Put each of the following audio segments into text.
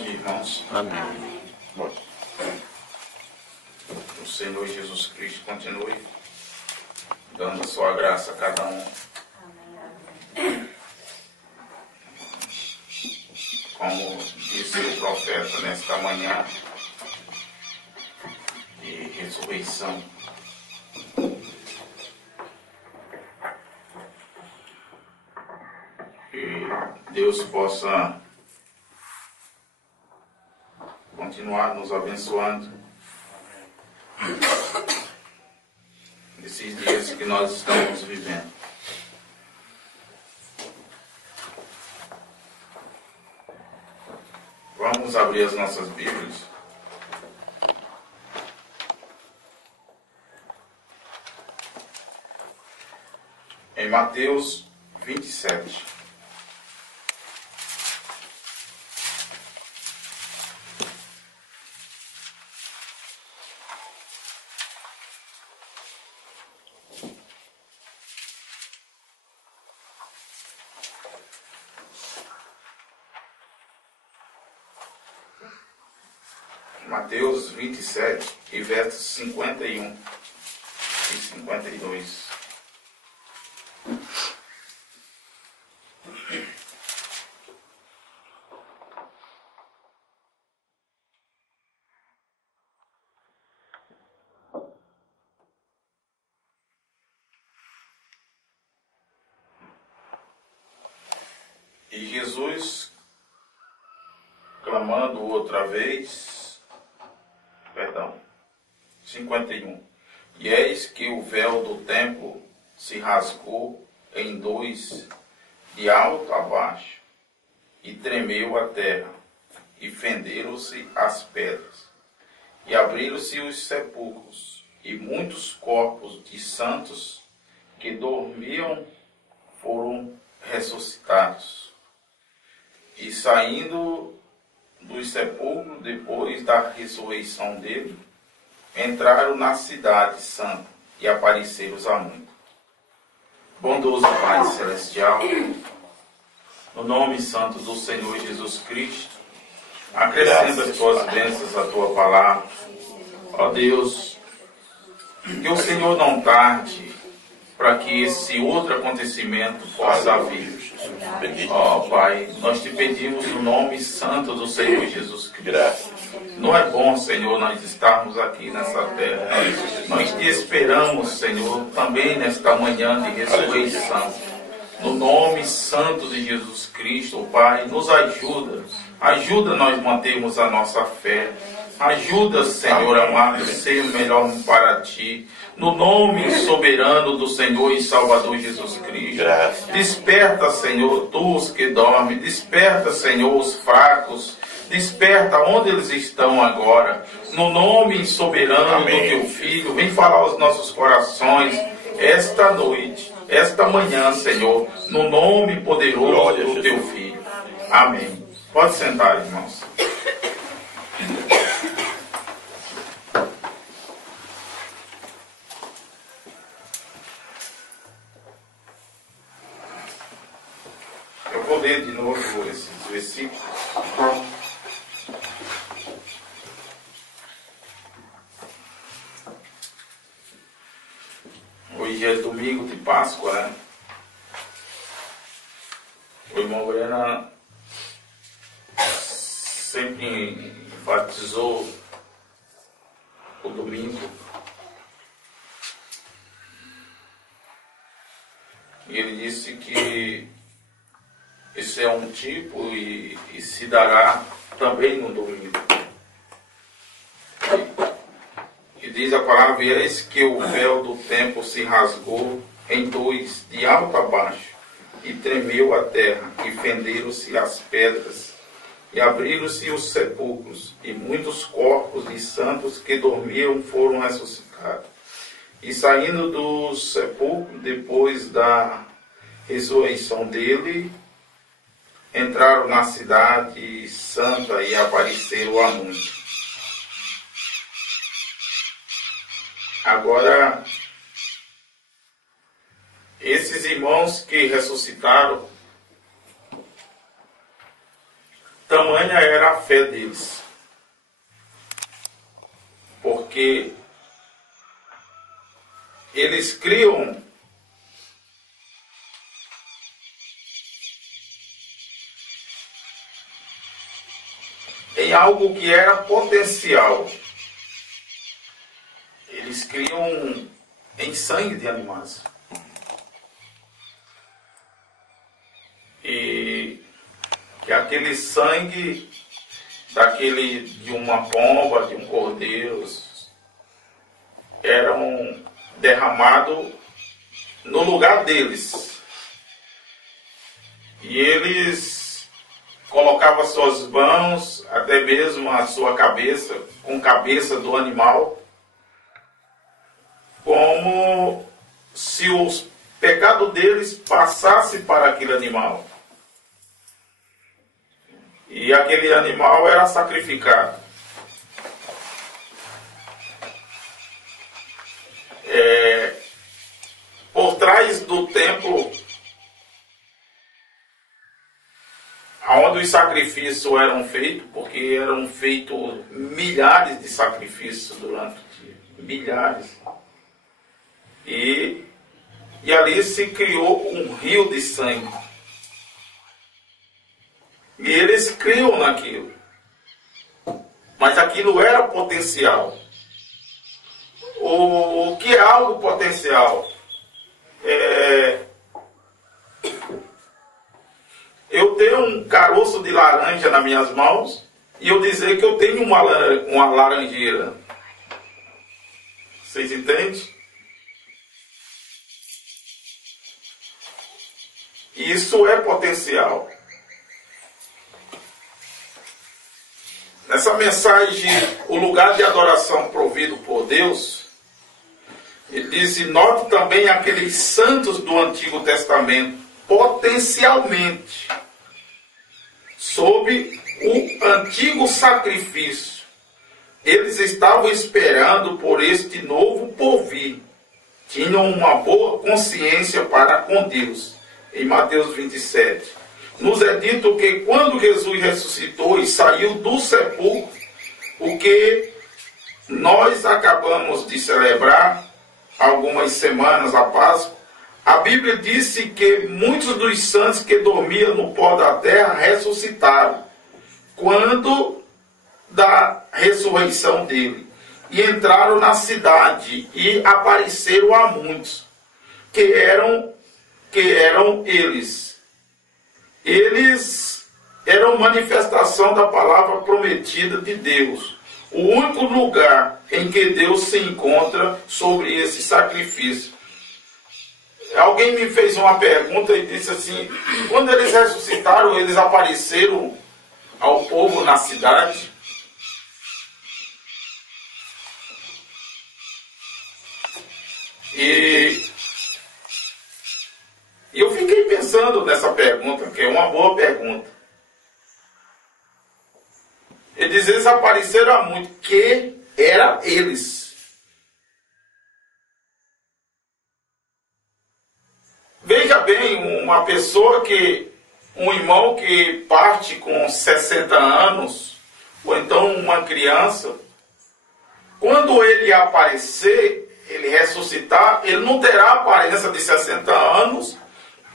dia, irmãos. Amém. Bom, o Senhor Jesus Cristo continue dando a sua graça a cada um. Como disse o profeta nesta manhã de ressurreição. Que Deus possa continuar nos abençoando nesses dias que nós estamos vivendo. Vamos abrir as nossas Bíblias. Em Mateus 27. Mateus 27 e versos 51 e 52. E Jesus, clamando outra vez, 51. E eis que o véu do templo se rasgou em dois, de alto a baixo, e tremeu a terra, e fenderam-se as pedras, e abriram-se os sepulcros, e muitos corpos de santos que dormiam foram ressuscitados. E saindo dos sepulcros, depois da ressurreição dele, entraram na cidade santa e apareceram a muitos. Bondoso Pai Celestial, no nome santo do Senhor Jesus Cristo, acrescenta as tuas bênçãos à tua palavra. Ó Deus, que o Senhor não tarde para que esse outro acontecimento possa vir. Ó Pai, nós te pedimos no nome santo do Senhor Jesus Cristo. Não é bom, Senhor, nós estarmos aqui nessa terra. Nós te esperamos, Senhor, também nesta manhã de ressurreição. No nome santo de Jesus Cristo, Pai, nos ajuda. Ajuda nós mantermos a nossa fé. Ajuda, Senhor amado, ser o melhor para Ti. No nome soberano do Senhor e Salvador Jesus Cristo. Desperta, Senhor, tu os que dormem. Desperta, Senhor, os fracos. Desperta onde eles estão agora. No nome soberano do Teu Filho, vem falar aos nossos corações esta noite, esta manhã, Senhor, no nome poderoso do Teu Filho. Amém. Pode sentar, irmãos. Eu vou ler de novo esses versículos. Hoje é domingo de Páscoa, né? O irmão Brena sempre enfatizou o domingo. E ele disse que esse é um tipo e se dará também no domingo. E diz a palavra: eis que o véu do templo se rasgou em dois, de alto a baixo, e tremeu a terra, e fenderam-se as pedras, e abriram-se os sepulcros, e muitos corpos de santos que dormiam foram ressuscitados. E saindo dos sepulcros, depois da ressurreição dele, entraram na cidade santa e apareceram a muitos. Agora, esses irmãos que ressuscitaram tamanha era a fé deles. Porque eles criam em algo que era potencial. Eles criam em sangue de animais. E que aquele sangue de uma pomba, de um cordeiro, eram derramados no lugar deles. E eles colocavam suas mãos, até mesmo a sua cabeça, com a cabeça do animal, como se os pecados deles passassem para aquele animal. E aquele animal era sacrificado. Por trás do templo, onde os sacrifícios eram feitos, porque eram feitos milhares de sacrifícios durante o dia, milhares. E ali se criou um rio de sangue. E eles criam naquilo. Mas aquilo era potencial. O que é algo potencial? Eu ter um caroço de laranja nas minhas mãos e eu dizer que eu tenho uma laranjeira. Vocês entendem? Isso é potencial. Nessa mensagem, o lugar de adoração provido por Deus, ele diz: note também aqueles santos do Antigo Testamento, potencialmente, sob o antigo sacrifício. Eles estavam esperando por este novo porvir. Tinham uma boa consciência para com Deus. Em Mateus 27. Nos é dito que quando Jesus ressuscitou e saiu do sepulcro, o que nós acabamos de celebrar algumas semanas a Páscoa, a Bíblia disse que muitos dos santos que dormiam no pó da terra ressuscitaram quando da ressurreição dele, e entraram na cidade e apareceram a muitos que eram eles. Eles eram manifestação da palavra prometida de Deus. O único lugar em que Deus se encontra sobre esse sacrifício. Alguém me fez uma pergunta e disse assim: quando eles ressuscitaram, eles apareceram ao povo na cidade? E eu fiquei pensando nessa pergunta, que é uma boa pergunta. Ele diz: eles apareceram a muito, que era eles. Veja bem, uma pessoa um irmão que parte com 60 anos, ou então uma criança, quando ele aparecer, ele ressuscitar, ele não terá a aparência de 60 anos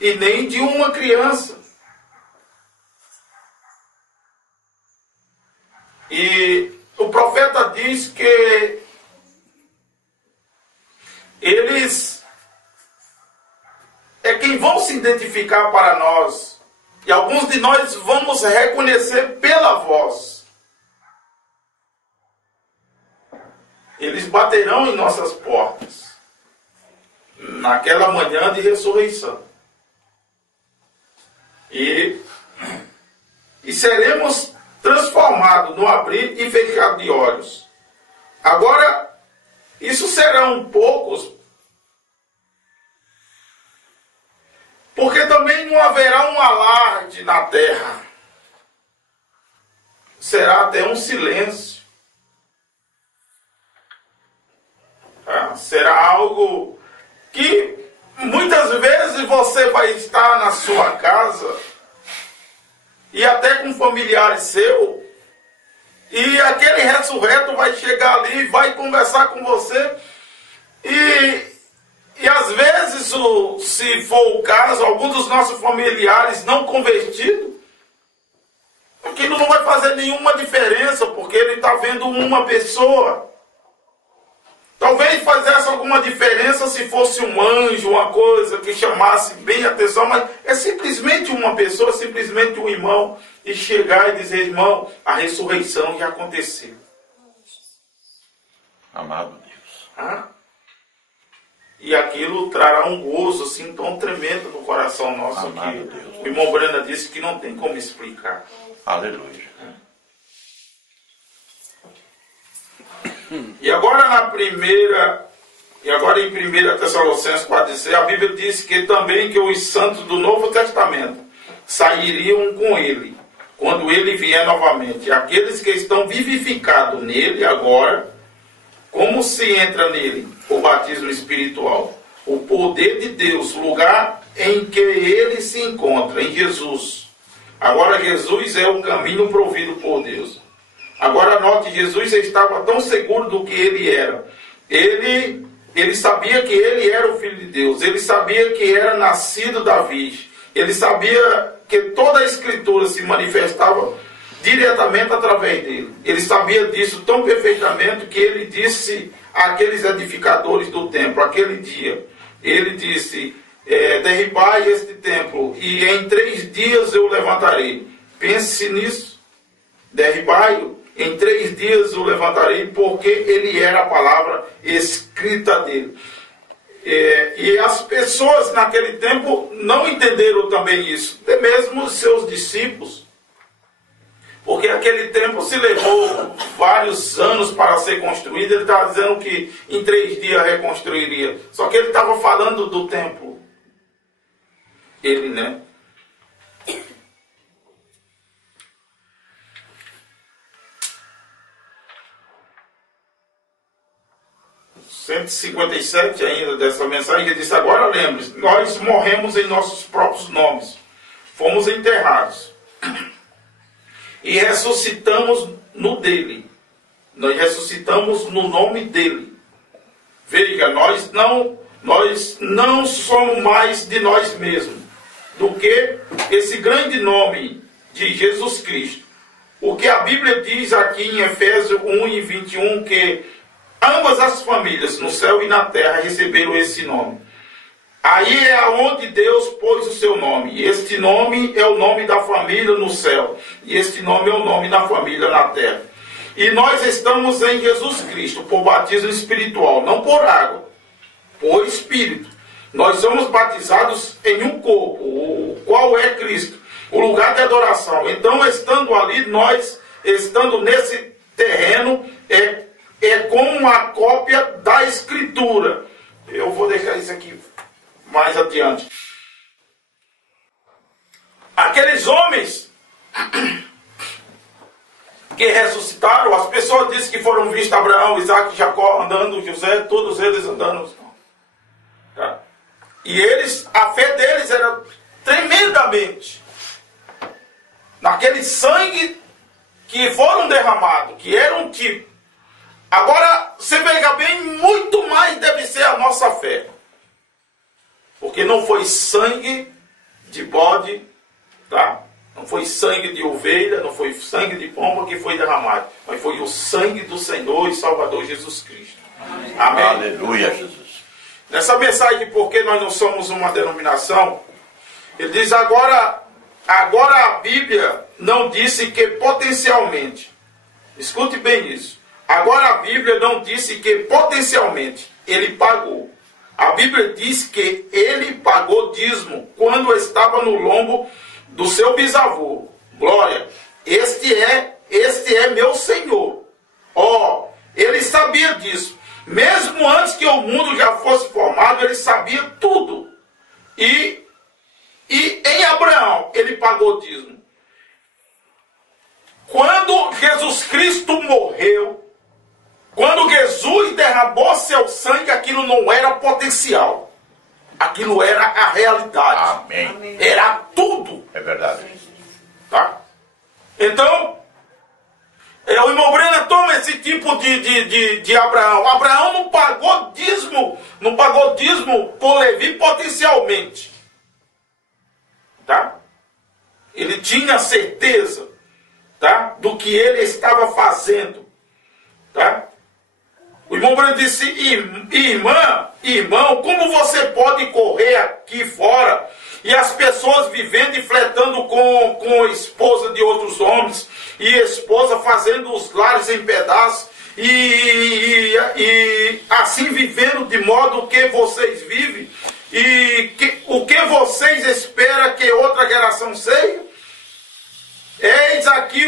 e nem de uma criança. E o profeta diz que eles é quem vão se identificar para nós. E alguns de nós vamos reconhecer pela voz. Eles baterão em nossas portas naquela manhã de ressurreição. E seremos transformados no abrir e fechar de olhos. Agora, isso serão poucos, porque também não haverá um alarde na terra. Será até um silêncio. Será algo que muitas vezes você vai estar na sua casa e até com familiares seus, e aquele ressurreto vai chegar ali, vai conversar com você, e às vezes, se for o caso, alguns dos nossos familiares não convertidos, aquilo não vai fazer nenhuma diferença, porque ele está vendo uma pessoa. Talvez fizesse alguma diferença se fosse um anjo, uma coisa que chamasse bem a atenção, mas é simplesmente uma pessoa, simplesmente um irmão, e chegar e dizer, irmão, a ressurreição já aconteceu. Amado Deus. Ah? E aquilo trará um gozo assim tão tremendo no coração nosso. Amado que Deus. o irmão Brenda disse que não tem como explicar. Aleluia. E agora em 1 Tessalonicenses 4,16, a Bíblia diz que também que os santos do Novo Testamento sairiam com ele, quando ele vier novamente. Aqueles que estão vivificados nele agora, como se entra nele o batismo espiritual? O poder de Deus, lugar em que ele se encontra, em Jesus. Agora Jesus é o caminho provido por Deus. Agora note, Jesus estava tão seguro do que ele era. Ele sabia que ele era o Filho de Deus. Ele sabia que era nascido da Virgem. Ele sabia que toda a Escritura se manifestava diretamente através dele. Ele sabia disso tão perfeitamente que ele disse àqueles edificadores do templo, aquele dia, ele disse, derribai este templo e em 3 dias eu levantarei. Pense nisso. Derribai-o. Em 3 dias o levantarei, porque ele era a palavra escrita dele. E as pessoas naquele tempo não entenderam também isso, até mesmo os seus discípulos. Porque aquele templo se levou vários anos para ser construído. Ele estava dizendo que em 3 dias reconstruiria. Só que ele estava falando do templo. Ele, né? 157 ainda dessa mensagem, ele diz, agora lembre-se, nós morremos em nossos próprios nomes, fomos enterrados, e ressuscitamos no dele, nós ressuscitamos no nome dele. Veja, nós não somos mais de nós mesmos, do que esse grande nome de Jesus Cristo. O que a Bíblia diz aqui em Efésios 1:21, que ambas as famílias, no céu e na terra, receberam esse nome. Aí é onde Deus pôs o seu nome. E este nome é o nome da família no céu. E este nome é o nome da família na terra. E nós estamos em Jesus Cristo, por batismo espiritual, não por água, por Espírito. Nós somos batizados em um corpo, o qual é Cristo, o lugar de adoração. Então, estando ali, nós, estando nesse terreno, é como uma cópia da Escritura. Eu vou deixar isso aqui mais adiante. Aqueles homens que ressuscitaram, as pessoas dizem que foram vistos Abraão, Isaac, Jacó andando, José, todos eles andando. Tá? E eles, a fé deles era tremendamente naquele sangue que foram derramados, que era um tipo. Agora, você veja bem, muito mais deve ser a nossa fé. Porque não foi sangue de bode, tá? Não foi sangue de ovelha, não foi sangue de pomba que foi derramado, mas foi o sangue do Senhor e Salvador Jesus Cristo. Amém? Aleluia, Jesus. Nessa mensagem, porque nós não somos uma denominação, ele diz, agora a Bíblia não disse que potencialmente, escute bem isso, agora a Bíblia não disse que potencialmente ele pagou. A Bíblia diz que ele pagou dízimo quando estava no lombo do seu bisavô. Glória! Este é meu Senhor. Ó, ele sabia disso. Mesmo antes que o mundo já fosse formado, ele sabia tudo. E em Abraão, ele pagou dízimo. Quando Jesus Cristo morreu, quando Jesus derramou seu sangue, aquilo não era potencial. Aquilo era a realidade. Amém. Era tudo. É verdade. Tá? Então, o irmão Brenner toma esse tipo de Abraão. Abraão não pagou dízimo por Levi potencialmente. Tá? Ele tinha certeza, tá, do que ele estava fazendo. Tá? O irmão Brenner disse: irmão, como você pode correr aqui fora e as pessoas vivendo e flertando com a esposa de outros homens, e a esposa fazendo os lares em pedaços, e assim vivendo de modo que vocês vivem, o que vocês esperam que outra geração seja? Eis aqui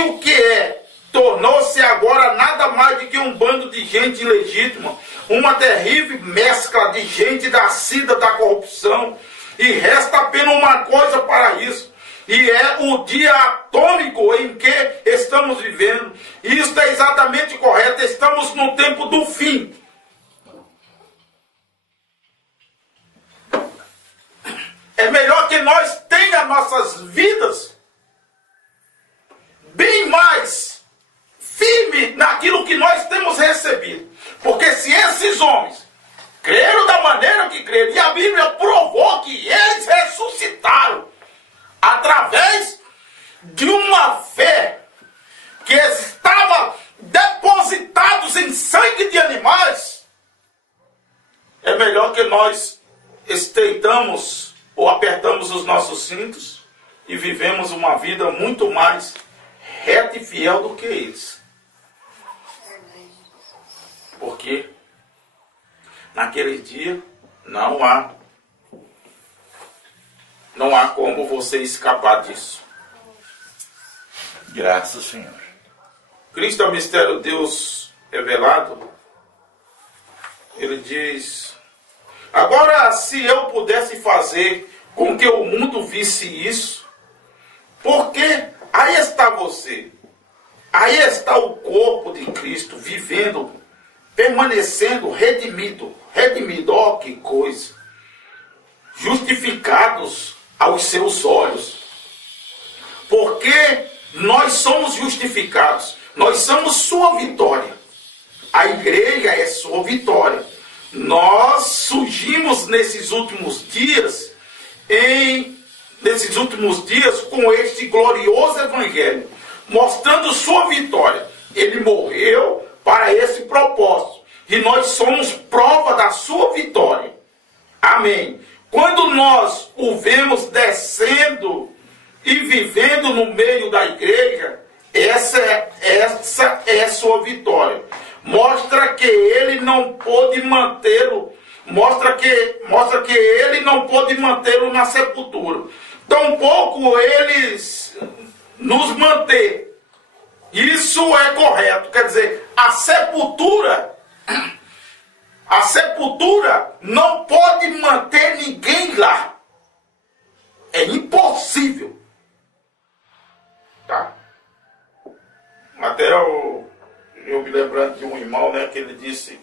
o que é. Tornou-se agora nada mais do que um bando de gente ilegítima, uma terrível mescla de gente nascida da corrupção, e resta apenas uma coisa para isso, e é o dia atômico em que estamos vivendo. Isso é exatamente correto, estamos no tempo do fim. É melhor que nós tenhamos nossas vidas bem mais firme naquilo que nós temos recebido. Porque se esses homens creram da maneira que creram, e a Bíblia provou que eles ressuscitaram através de uma fé que estava depositados em sangue de animais, é melhor que nós estreitamos ou apertamos os nossos cintos e vivemos uma vida muito mais reta e fiel do que eles. Porque naquele dia não há como você escapar disso. Graças, Senhor. Cristo é o mistério de Deus revelado. Ele diz: agora, se eu pudesse fazer com que o mundo visse isso, porque aí está você, aí está o corpo de Cristo vivendo, permanecendo redimido, ó, que coisa, justificados aos seus olhos, porque nós somos justificados, nós somos sua vitória, a igreja é sua vitória. Nós surgimos nesses últimos dias com este glorioso evangelho, mostrando sua vitória. Ele morreu para esse propósito, e nós somos prova da sua vitória. Amém. Quando nós o vemos descendo e vivendo no meio da igreja, essa é a sua vitória. Mostra que ele não pôde mantê-lo, mostra que ele não pôde mantê-lo na sepultura. Tampouco eles nos manter. Isso é correto. Quer dizer, a sepultura não pode manter ninguém lá. É impossível. Tá? Até eu me lembrando de um irmão, né, que ele disse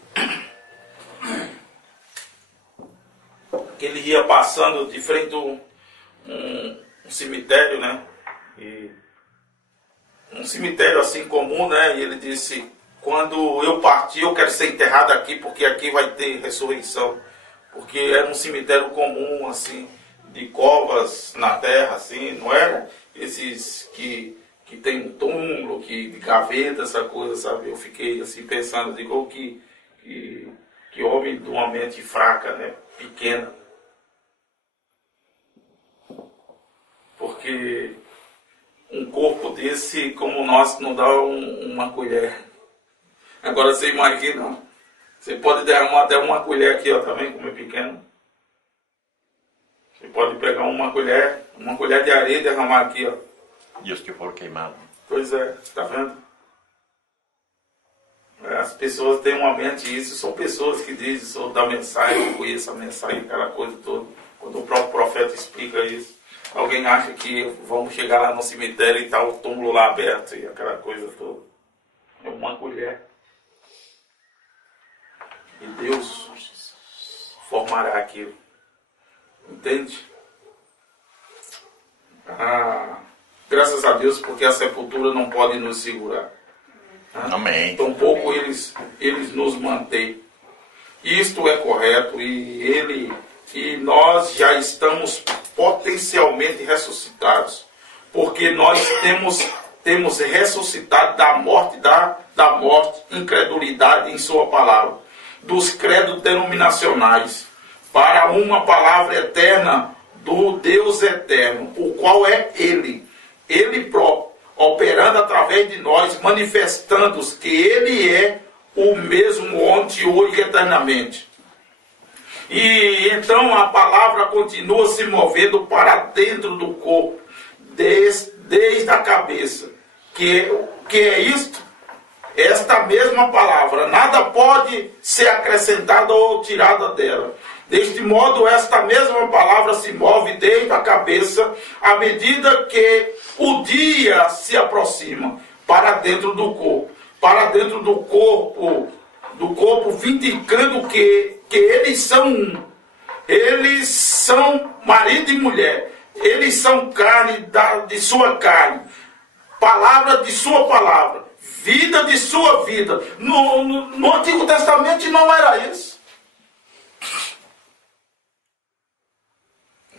que ele ia passando de frente a um cemitério, né? E um cemitério assim comum, né? E ele disse: quando eu partir, eu quero ser enterrado aqui, porque aqui vai ter ressurreição. Porque era um cemitério comum, assim, de covas na terra, assim, não era esses que tem um túmulo, de gaveta, essa coisa, sabe? Eu fiquei assim pensando, digo, que homem de uma mente fraca, né? Pequena. Porque um corpo desse, como o nosso, não dá uma colher. Agora você imagina, você pode derramar até uma colher aqui, ó, também, como é pequeno. Você pode pegar uma colher de areia e derramar aqui, ó. E os que foram queimados. Pois é, está vendo? As pessoas têm uma mente, isso são pessoas que dizem, sou da mensagem, eu conheço a mensagem, aquela coisa toda. Quando o próprio profeta explica isso, alguém acha que vamos chegar lá no cemitério e está o túmulo lá aberto e aquela coisa toda. É uma colher. E Deus formará aquilo. Entende? Graças a Deus, porque a sepultura não pode nos segurar. Amém. Tampouco eles nos mantêm. Isto é correto e nós já estamos potencialmente ressuscitados, porque nós temos ressuscitado da morte, incredulidade em sua palavra, dos credos denominacionais, para uma palavra eterna do Deus eterno, o qual é Ele próprio, operando através de nós, manifestando que Ele é o mesmo ontem, hoje e eternamente. E então a palavra continua se movendo para dentro do corpo, desde a cabeça. Que é isto? Esta mesma palavra, nada pode ser acrescentado ou tirada dela. Deste modo, esta mesma palavra se move desde a cabeça, à medida que o dia se aproxima, para dentro do corpo. Para dentro do corpo, vindicando que eles são um. Eles são marido e mulher. Eles são carne de sua carne. Palavra de sua palavra. Vida de sua vida. No Antigo Testamento não era isso.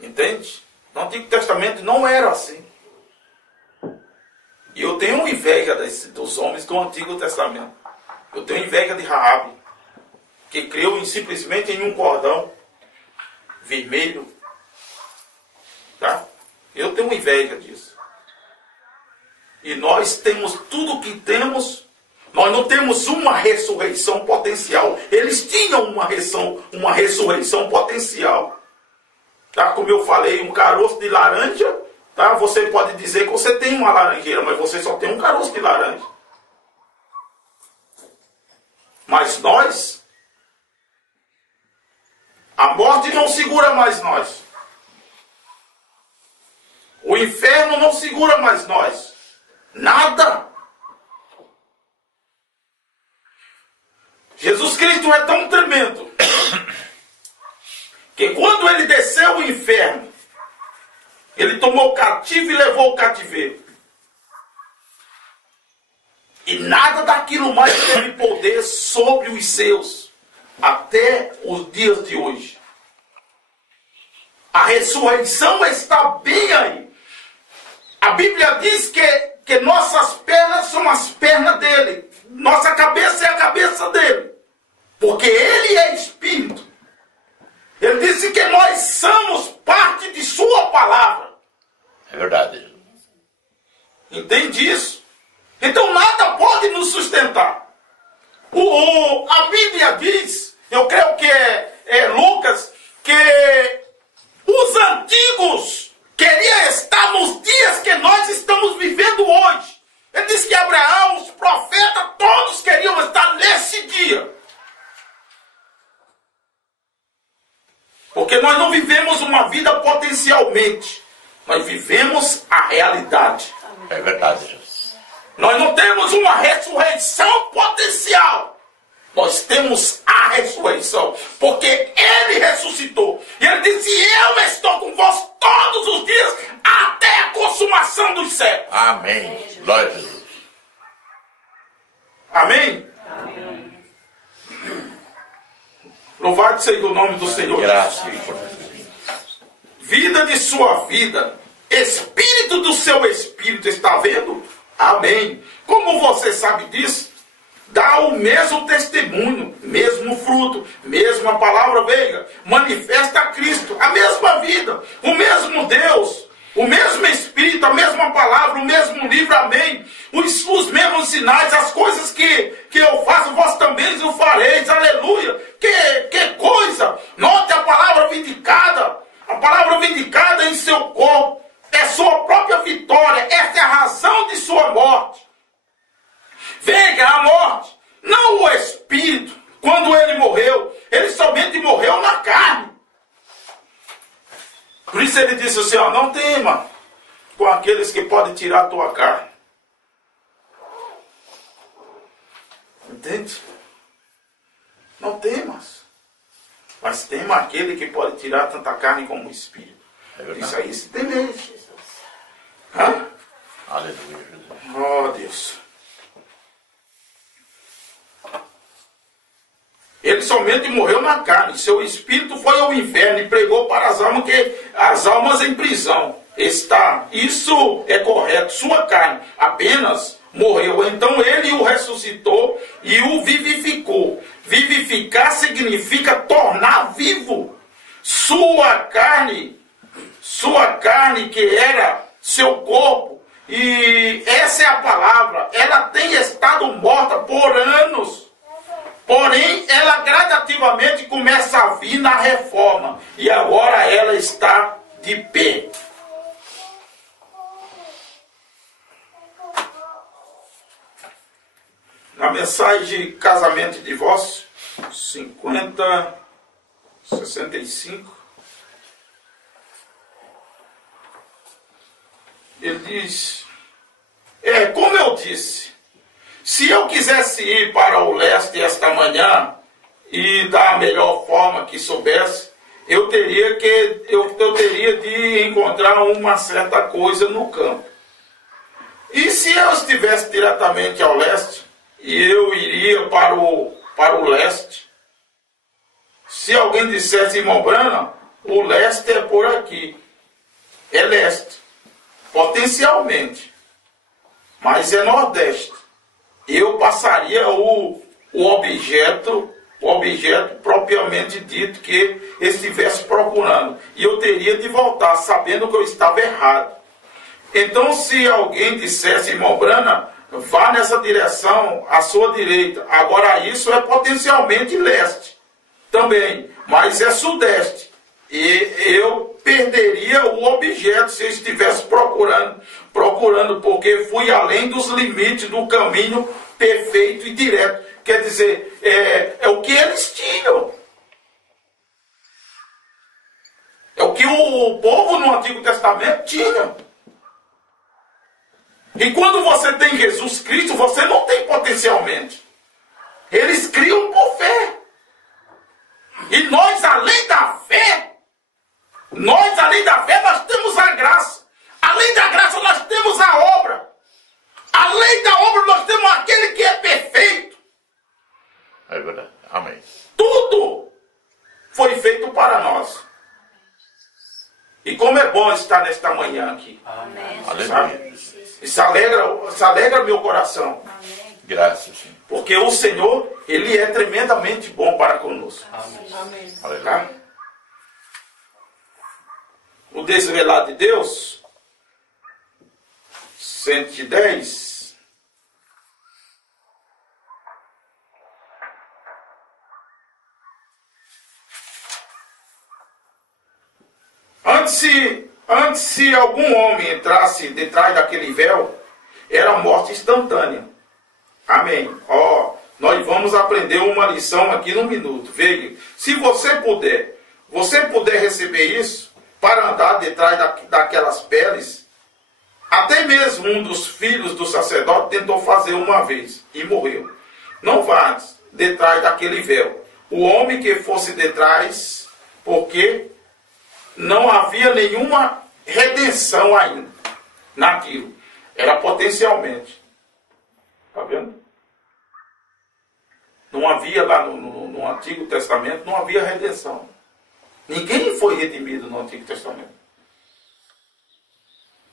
Entende? No Antigo Testamento não era assim. E eu tenho inveja dos homens do Antigo Testamento. Eu tenho inveja de Raabe, que creu simplesmente em um cordão vermelho. Tá? Eu tenho inveja disso. E nós temos tudo o que temos. Nós não temos uma ressurreição potencial. Eles tinham uma ressurreição potencial. Tá? Como eu falei, um caroço de laranja. Tá? Você pode dizer que você tem uma laranjeira, mas você só tem um caroço de laranja. Mas nós, a morte não segura mais nós. O inferno não segura mais nós. Nada. Jesus Cristo é tão tremendo que quando ele desceu ao inferno, ele tomou o cativo e levou o cativeiro. E nada daquilo mais teve poder sobre os seus até os dias de hoje. A ressurreição está bem aí. A Bíblia diz que nossas pernas são as pernas dele. Nossa cabeça é a cabeça dele. Porque ele é espírito. Ele disse que nós somos parte de sua palavra. É verdade. Entende isso? Então nada pode nos sustentar. A Bíblia diz, eu creio que é Lucas, que os antigos queriam estar nos dias que nós estamos vivendo hoje. Ele diz que Abraão, os profetas, todos queriam estar nesse dia. Porque nós não vivemos uma vida potencialmente. Nós vivemos a realidade. É verdade, Jesus. Nós não temos uma ressurreição potencial. Nós temos a ressurreição. Porque Ele ressuscitou. E Ele disse, eu estou com vós todos os dias até a consumação dos séculos. Amém. Glória a Jesus. Amém? Amém. Louvado seja o nome do Senhor. Graças. Vida de sua vida, espírito do seu espírito, está vendo? Amém. Como você sabe disso? Dá o mesmo testemunho, mesmo fruto, mesma palavra veiga, manifesta a Cristo, a mesma vida, o mesmo Deus, o mesmo Espírito, a mesma palavra, o mesmo livro, amém. Os mesmos sinais, as coisas que eu faço, vós também o fareis, aleluia. Que coisa! Note a palavra vindicada em seu corpo, é sua própria vitória, essa é a razão de sua morte. Veja, a morte, não o Espírito, quando ele morreu, ele somente morreu na carne. Por isso ele disse assim, ó, não tema com aqueles que podem tirar a tua carne. Entende? Não temas. Mas tema aquele que pode tirar tanta carne como o Espírito. É verdade. Isso aí se temer. Hã? Deus. Ele somente morreu na carne. Seu espírito foi ao inferno e pregou para as almas em prisão. Isso é correto. Sua carne apenas morreu. Então ele o ressuscitou e o vivificou. Vivificar significa tornar vivo. Sua carne que era seu corpo, e essa é a palavra, ela tem estado morta por anos. Porém, ela gradativamente começa a vir na reforma. E agora ela está de pé. Na mensagem de casamento e divórcio, 65, ele diz, como eu disse, se eu quisesse ir para o leste esta manhã e da melhor forma que soubesse, eu teria de encontrar uma certa coisa no campo. E se eu estivesse diretamente ao leste, e eu iria para o leste, se alguém dissesse, irmão Branham, o leste é por aqui, é leste, potencialmente, mas é nordeste. Eu passaria o objeto propriamente dito que estivesse procurando. E eu teria de voltar, sabendo que eu estava errado. Então, se alguém dissesse, irmão Branham, vá nessa direção, à sua direita. Agora, isso é potencialmente leste também, mas é sudeste. E eu perderia o objeto se eu estivesse procurando, porque fui além dos limites do caminho perfeito e direto. Quer dizer, é o que eles tinham. É o que o povo no Antigo Testamento tinha. E quando você tem Jesus Cristo, você não tem potencialmente. Eles criam por fé. E nós, além da fé, nós temos a graça. Além da graça, nós temos a obra. Além da obra, nós temos aquele que é perfeito. É verdade. Amém. Tudo foi feito para nós. E como é bom estar nesta manhã aqui. Amém. Aleluia. Isso alegra meu coração. Amém. Graças, Senhor. Porque o Senhor, Ele é tremendamente bom para conosco. Amém. Aleluia. Tá? O desvelar de Deus, 110. Antes, se algum homem entrasse detrás daquele véu, era morte instantânea. Amém. Nós vamos aprender uma lição aqui num minuto. Veja, se você puder receber isso, para andar detrás daquelas peles, até mesmo um dos filhos do sacerdote tentou fazer uma vez e morreu. Não vá detrás daquele véu. O homem que fosse detrás, porque não havia nenhuma redenção ainda naquilo. Era potencialmente. Está vendo? Não havia lá no Antigo Testamento, não havia redenção. Ninguém foi redimido no Antigo Testamento.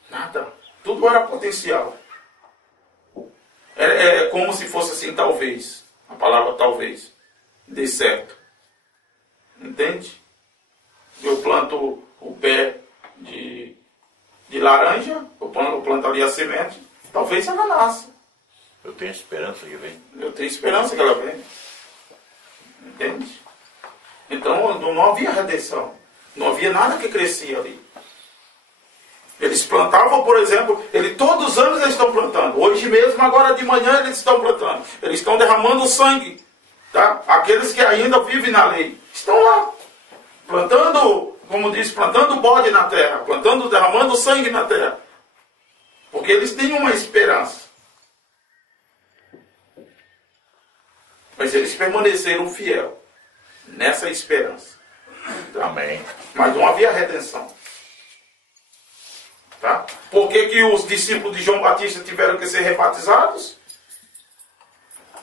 Nada. Tudo era potencial. É como se fosse assim, talvez. A palavra talvez. Dê certo. Entende? Eu planto o pé de laranja, eu planto ali a semente, talvez ela nasça. Eu tenho esperança que vem. Eu tenho esperança que ela venha. Entende? Então não havia redenção. Não havia nada que crescia ali. Eles plantavam, por exemplo, todos os anos eles estão plantando. Hoje mesmo, agora de manhã, eles estão plantando. Eles estão derramando sangue. Tá? Aqueles que ainda vivem na lei estão lá. Plantando, como diz, plantando bode na terra. Derramando sangue na terra. Porque eles têm uma esperança. Mas eles permaneceram fiéis nessa esperança. Tá? Amém. Mas não havia redenção. Tá? Por que os discípulos de João Batista tiveram que ser rebatizados?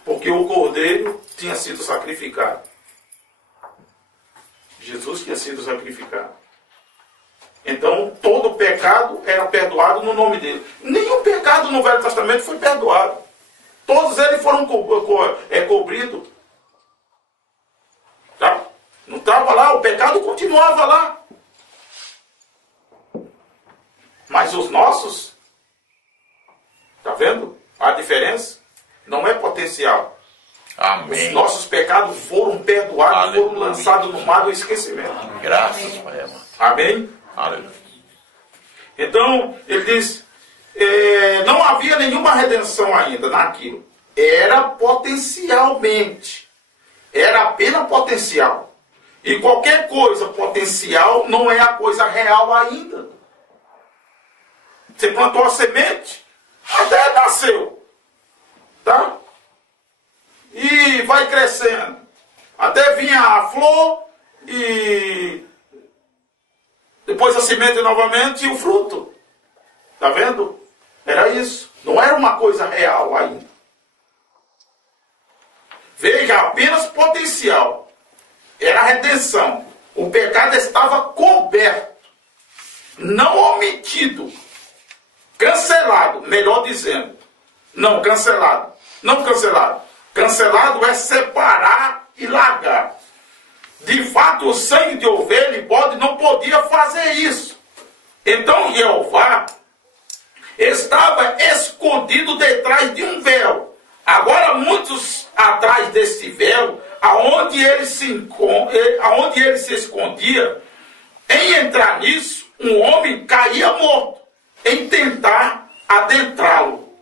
Porque o cordeiro tinha sido sacrificado. Jesus tinha sido sacrificado. Então, todo pecado era perdoado no nome dele. Nenhum pecado no Velho Testamento foi perdoado. Todos eles foram cobridos. Tá? Não estava lá, o pecado continuava lá. Mas os nossos, tá vendo a diferença? Não é potencial. Amém. Os nossos pecados foram perdoados, Aleluia. foram lançados no mar do esquecimento. Graças, Pai amado. Amém? Aleluia. Então, ele diz, não havia nenhuma redenção ainda naquilo. Era potencialmente. Era apenas potencial. E qualquer coisa potencial não é a coisa real ainda. Você plantou a semente, até nasceu. Tá? E vai crescendo. Até vir a flor e depois a semente novamente e o fruto. Tá vendo? Era isso. Não era uma coisa real ainda. Veja, apenas potencial. Era a redenção. O pecado estava coberto. Não omitido. Cancelado, melhor dizendo. Não, cancelado. Não cancelado. Cancelado é separar e largar. De fato, o sangue de ovelha e bode não podia fazer isso. Então, Jeová estava escondido detrás de um véu. Agora, muitos atrás desse véu, aonde ele se escondia, em entrar nisso, um homem caía morto em tentar adentrá-lo.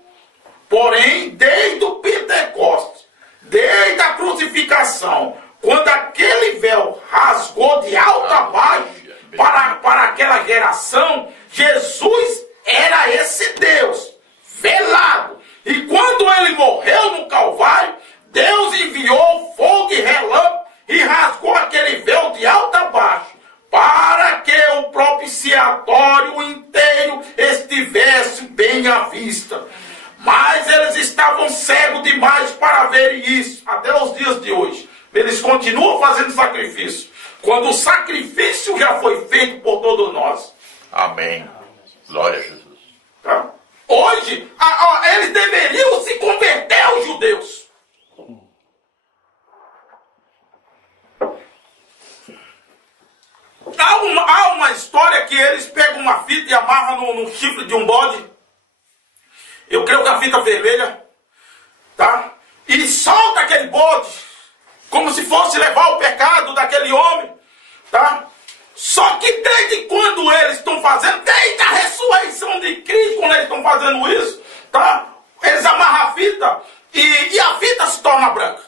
Porém, desde o Pentecostes, desde a crucificação, quando aquele véu rasgou de alto a baixo para aquela geração, Jesus era esse Deus velado. E quando ele morreu no Calvário, Deus enviou fogo e relâmpago e rasgou aquele véu de alto a baixo, para que o propiciatório inteiro estivesse bem à vista. Mas eles estavam cegos demais para verem isso, até os dias de hoje. Eles continuam fazendo sacrifício, quando o sacrifício já foi feito por todos nós. Amém. Glória a Jesus. Tá? Hoje, eles deveriam se converter aos judeus. Há uma história que eles pegam uma fita e amarram no chifre de um bode. Eu creio que a fita vermelha, tá? E solta aquele bode, como se fosse levar o pecado daquele homem, tá? Só que desde quando eles estão fazendo, desde a ressurreição de Cristo, quando eles estão fazendo isso, tá? Eles amarram a fita e a fita se torna branca.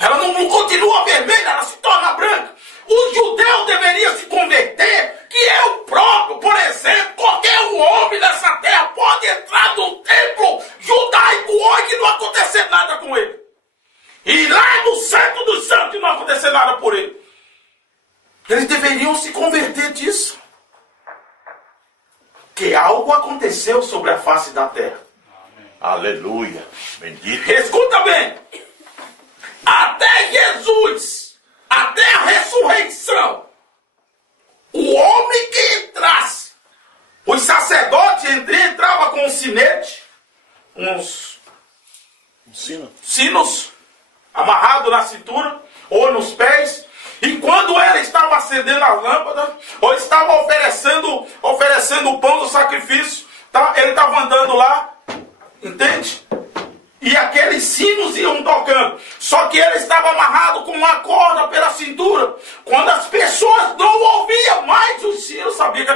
Ela não continua vermelha, ela se torna branca. O judeu deveria se converter, que é o próprio, por exemplo, qualquer homem dessa terra pode entrar no templo judaico hoje e não acontecer nada com ele. E lá no centro dos santos não acontecer nada por ele. Eles deveriam se converter disso. Que algo aconteceu sobre a face da terra. Aleluia. Bendito. Escuta bem. Até Jesus, até a ressurreição, o homem que entrasse, os sacerdotes entravam com um sinete, uns sinos amarrados na cintura ou nos pés, e quando ele estava acendendo as lâmpadas, ou estava oferecendo o pão do sacrifício, tá? Ele estava andando lá, entende? E aqueles sinos iam tocando. Só que ele estava amarrado com uma corda pela cintura. Quando as pessoas não ouviam mais os sinos, sabia que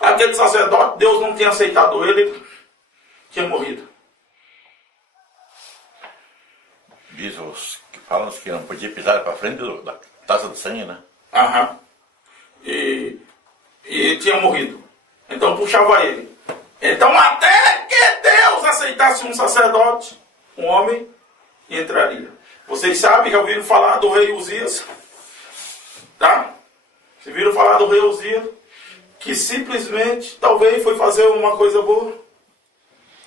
aquele sacerdote, Deus não tinha aceitado ele, tinha morrido. Diz os que falam que não podia pisar para frente da taça de sangue, né? Aham. E tinha morrido. Então puxava ele. Então até que Deus aceitasse um sacerdote, um homem, entraria. Vocês sabem, já ouviram falar do rei Uzias? Tá? Vocês viram falar do rei Uzias? que simplesmente, talvez, foi fazer uma coisa boa.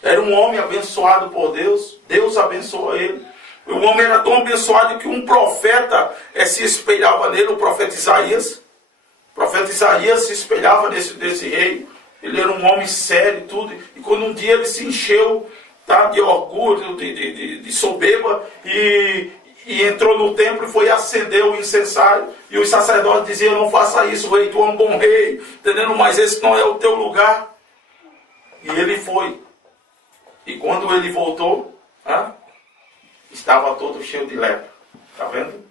Era um homem abençoado por Deus. Deus abençoou ele. O homem era tão abençoado que um profeta se espelhava nele, o profeta Isaías. O profeta Isaías se espelhava nesse rei. Ele era um homem sério e tudo. E quando um dia ele se encheu, tá, de orgulho, de soberba, e entrou no templo e foi acender o incensário. E os sacerdotes diziam: não faça isso, rei, tu é um bom rei, entendendo? Mas esse não é o teu lugar. E ele foi. E quando ele voltou, estava todo cheio de lepra. Está vendo?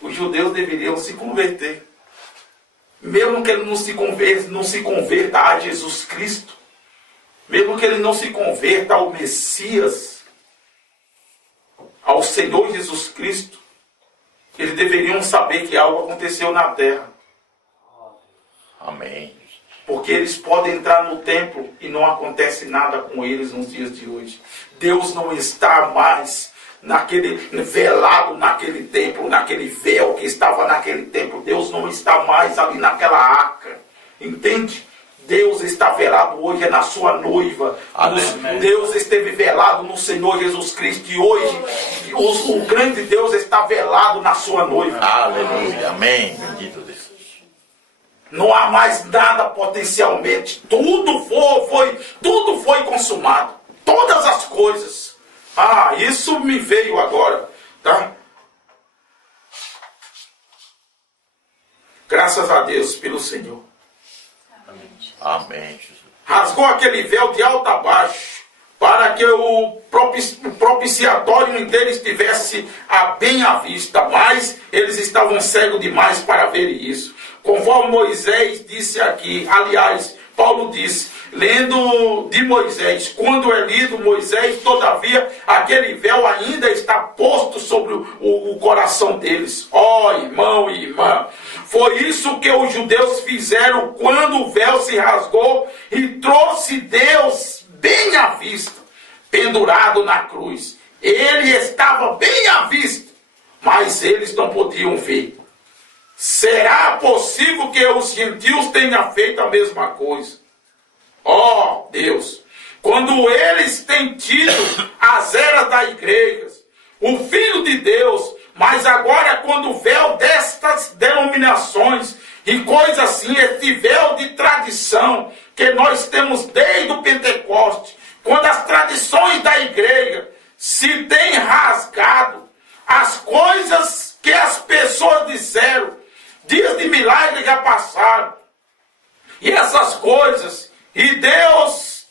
Os judeus deveriam se converter. Mesmo que ele não se converta a Jesus Cristo, mesmo que ele não se converta ao Messias, ao Senhor Jesus Cristo, eles deveriam saber que algo aconteceu na terra. Amém. Porque eles podem entrar no templo e não acontece nada com eles nos dias de hoje. Deus não está mais velado naquele templo, naquele véu que estava naquele templo. Deus não está mais ali naquela arca. Entende? Deus está velado hoje na sua noiva. Deus esteve velado no Senhor Jesus Cristo. E hoje o grande Deus está velado na sua noiva. Aleluia. Amém. Bendito Deus. Não há mais nada potencialmente. Tudo foi consumado. Todas as coisas. Isso me veio agora. Tá? Graças a Deus pelo Senhor. Amém, Jesus. Rasgou aquele véu de alto a baixo, para que o propiciatório inteiro estivesse bem à vista, mas eles estavam cegos demais para ver isso. Conforme Moisés disse aqui, aliás, Paulo disse, lendo de Moisés, quando é lido Moisés, todavia, aquele véu ainda está posto sobre o coração deles. Irmão e irmã, foi isso que os judeus fizeram quando o véu se rasgou e trouxe Deus bem à vista, pendurado na cruz. Ele estava bem à vista, mas eles não podiam ver. Será possível que os gentios tenham feito a mesma coisa? Deus, quando eles têm tido as eras da igreja, o Filho de Deus, mas agora quando o véu destas denominações e coisas assim, esse véu de tradição que nós temos desde o Pentecoste, quando as tradições da igreja se têm rasgado, as coisas que as pessoas disseram, dias de milagre já passaram, e essas coisas, e Deus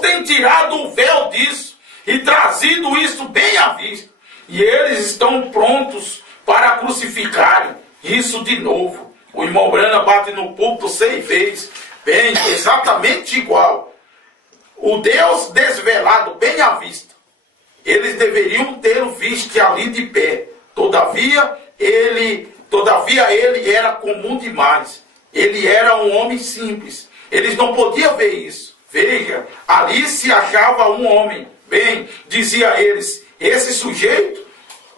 tem tirado o véu disso e trazido isso bem à vista. E eles estão prontos para crucificarem isso de novo. O irmão Brana bate no púlpito 6 vezes. Bem, exatamente igual. O Deus desvelado bem à vista. Eles deveriam ter visto ali de pé. Todavia ele era comum demais. Ele era um homem simples. Eles não podiam ver isso. Veja, ali se achava um homem. Bem, dizia eles, esse sujeito,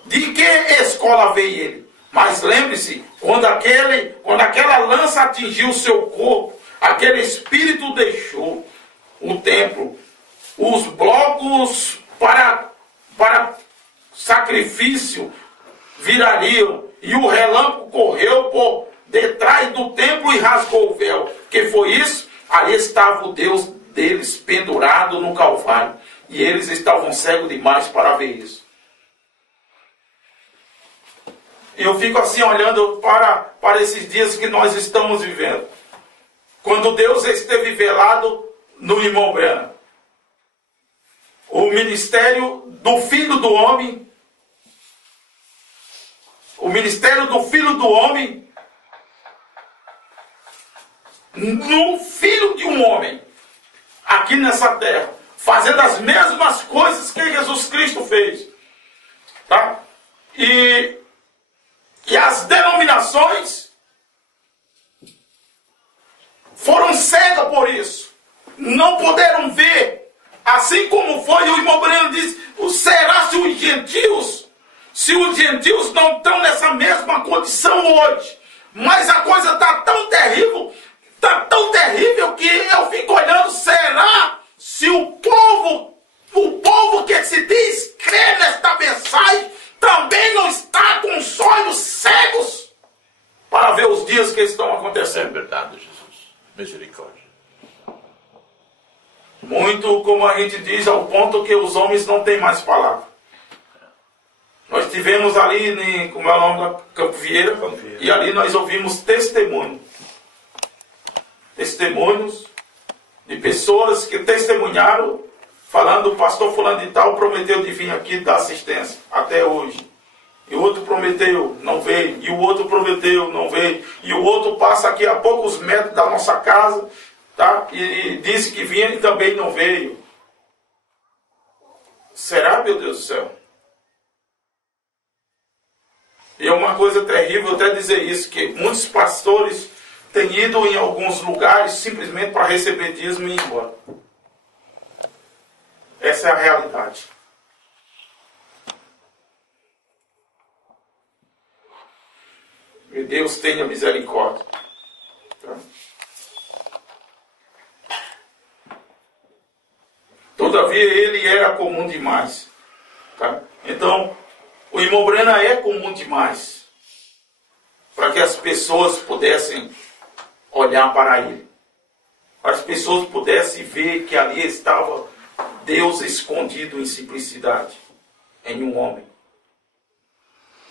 de que escola veio ele? Mas lembre-se, quando aquela lança atingiu o seu corpo, aquele espírito deixou o templo. Os blocos para sacrifício virariam, e o relâmpago correu por detrás do templo e rasgou o véu. Que foi isso? Ali estava o Deus deles pendurado no Calvário. E eles estavam cegos demais para ver isso. Eu fico assim olhando para esses dias que nós estamos vivendo. Quando Deus esteve velado no irmão Brana. O ministério do Filho do Homem. O ministério do Filho do Homem. No Filho de um homem. Aqui nessa terra. Fazendo as mesmas coisas que Jesus Cristo fez. Tá? E as denominações foram cegas por isso. Não puderam ver. Assim como foi, o irmão Breno disse, será se os gentios não estão nessa mesma condição hoje, Mas a coisa está tão terrível que eu fico olhando, será se o povo que se diz crer nesta mensagem também não está com os olhos cegos para ver os dias que estão acontecendo? É verdade, Jesus. Misericórdia. Muito, como a gente diz, ao ponto que os homens não têm mais palavra. Nós tivemos ali, como é o nome da Campo Vieira, e ali nós ouvimos testemunhos de pessoas que testemunharam, falando, o pastor fulano de tal prometeu de vir aqui dar assistência, até hoje. E o outro prometeu, não veio. E o outro prometeu, não veio. E o outro passa aqui a poucos metros da nossa casa, tá? E disse que vinha e também não veio. Será, meu Deus do céu? E é uma coisa terrível até dizer isso, que muitos pastores têm ido em alguns lugares simplesmente para receber dízimo e ir embora. Essa é a realidade. Que Deus tenha misericórdia. Tá? Todavia ele era comum demais. Tá? Então, o irmão Brena é comum demais para que as pessoas pudessem olhar para ele. Para as pessoas pudessem ver que ali estava Deus escondido em simplicidade, em um homem.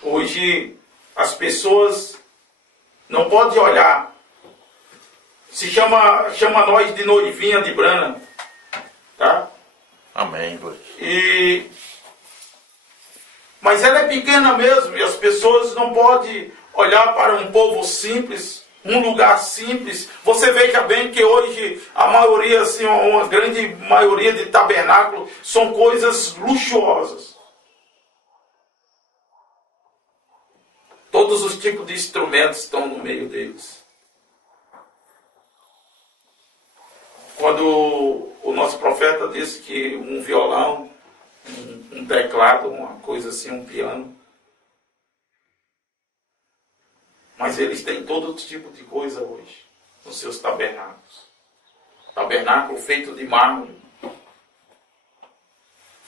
Hoje, as pessoas não podem olhar. Se chama nós de noivinha de Brana. Tá? Amém, pois. Mas ela é pequena mesmo, e as pessoas não podem olhar para um povo simples, um lugar simples. Você veja bem que hoje a maioria, assim, uma grande maioria de tabernáculos são coisas luxuosas. Todos os tipos de instrumentos estão no meio deles. Quando o nosso profeta disse que um violão, um teclado, uma coisa assim, um piano. Mas eles têm todo tipo de coisa hoje nos seus tabernáculos. Tabernáculo feito de mármore.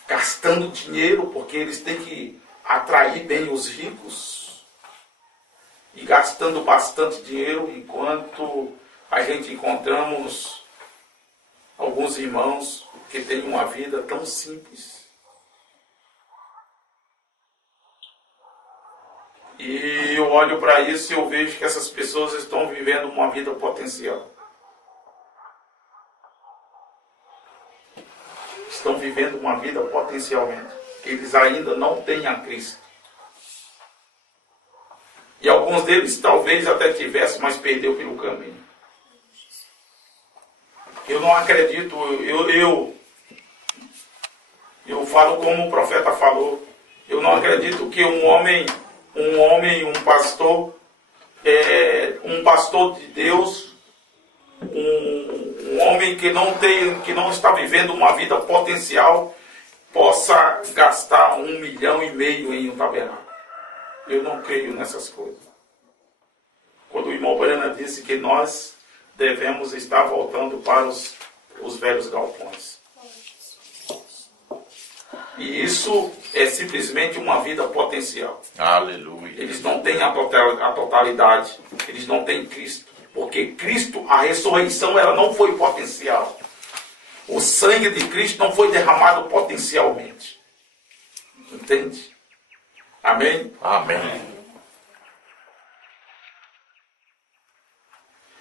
Gastando dinheiro porque eles têm que atrair bem os ricos. E gastando bastante dinheiro, enquanto a gente encontramos alguns irmãos que têm uma vida tão simples. E eu olho para isso e eu vejo que essas pessoas estão vivendo uma vida potencial. Estão vivendo uma vida potencialmente. Que eles ainda não têm a Cristo. E alguns deles talvez até tivessem, mas perdeu pelo caminho. Eu não acredito, eu falo como o profeta falou. Eu não acredito que um pastor de Deus, um homem que não está vivendo uma vida potencial, possa gastar 1,5 milhão em um tabernáculo. Eu não creio nessas coisas. Quando o irmão Brana disse que nós devemos estar voltando para os velhos galpões. E isso é simplesmente uma vida potencial. Aleluia. Eles não têm a totalidade. Eles não têm Cristo. Porque Cristo, a ressurreição, ela não foi potencial. O sangue de Cristo não foi derramado potencialmente. Entende? Amém? Amém.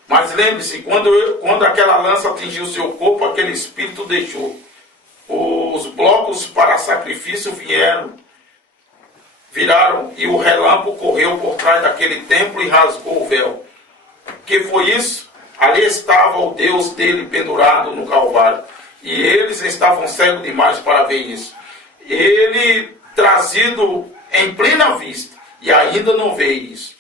Mas lembre-se, quando aquela lança atingiu seu corpo, aquele espírito deixou. Os blocos para sacrifício viraram, e o relâmpago correu por trás daquele templo e rasgou o véu. Que foi isso? Ali estava o Deus dele pendurado no Calvário. E eles estavam cegos demais para ver isso. Ele trazido em plena vista, e ainda não vê isso.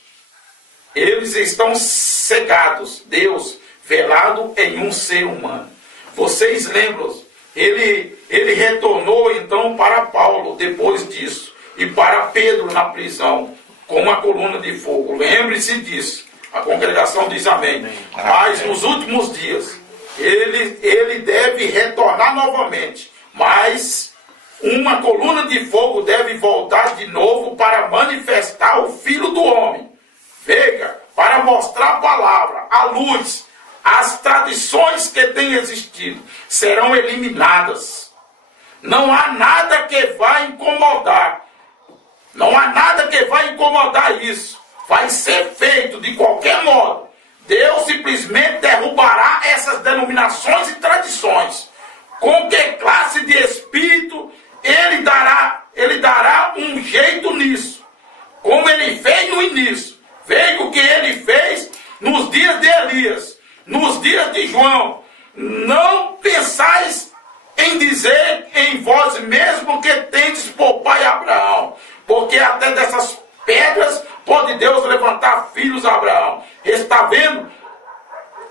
Eles estão cegados, Deus velado em um ser humano. Vocês lembram? Ele retornou então para Paulo depois disso, e para Pedro na prisão, com uma coluna de fogo. Lembre-se disso. A congregação diz amém. Mas nos últimos dias, ele deve retornar novamente. Mas uma coluna de fogo deve voltar de novo para manifestar o Filho do Homem. Veja, para mostrar a palavra, a luz, as tradições que têm existido serão eliminadas. Não há nada que vai incomodar. Não há nada que vai incomodar isso. Vai ser feito de qualquer modo. Deus simplesmente derrubará essas denominações e tradições. Com que classe de espírito ele dará um jeito nisso. Como ele fez no início. Veja o que ele fez nos dias de Elias, nos dias de João. Não pensais em dizer em vós mesmo que tendes por pai Abraão, porque até dessas pedras pode Deus levantar filhos a Abraão. Está vendo?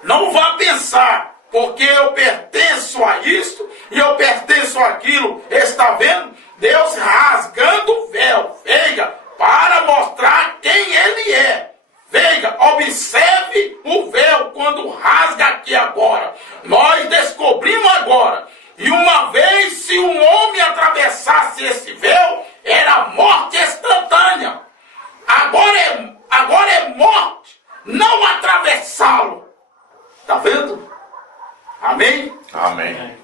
Não vá pensar, porque eu pertenço a isto e eu pertenço àquilo. Está vendo? Deus rasgando o véu. Veja, para mostrar quem ele é. Veja, observe o véu quando rasga aqui agora. Nós descobrimos agora. E uma vez, se um homem atravessasse esse véu, era morte instantânea. Agora é morte, não atravessá-lo. Está vendo? Amém? Amém.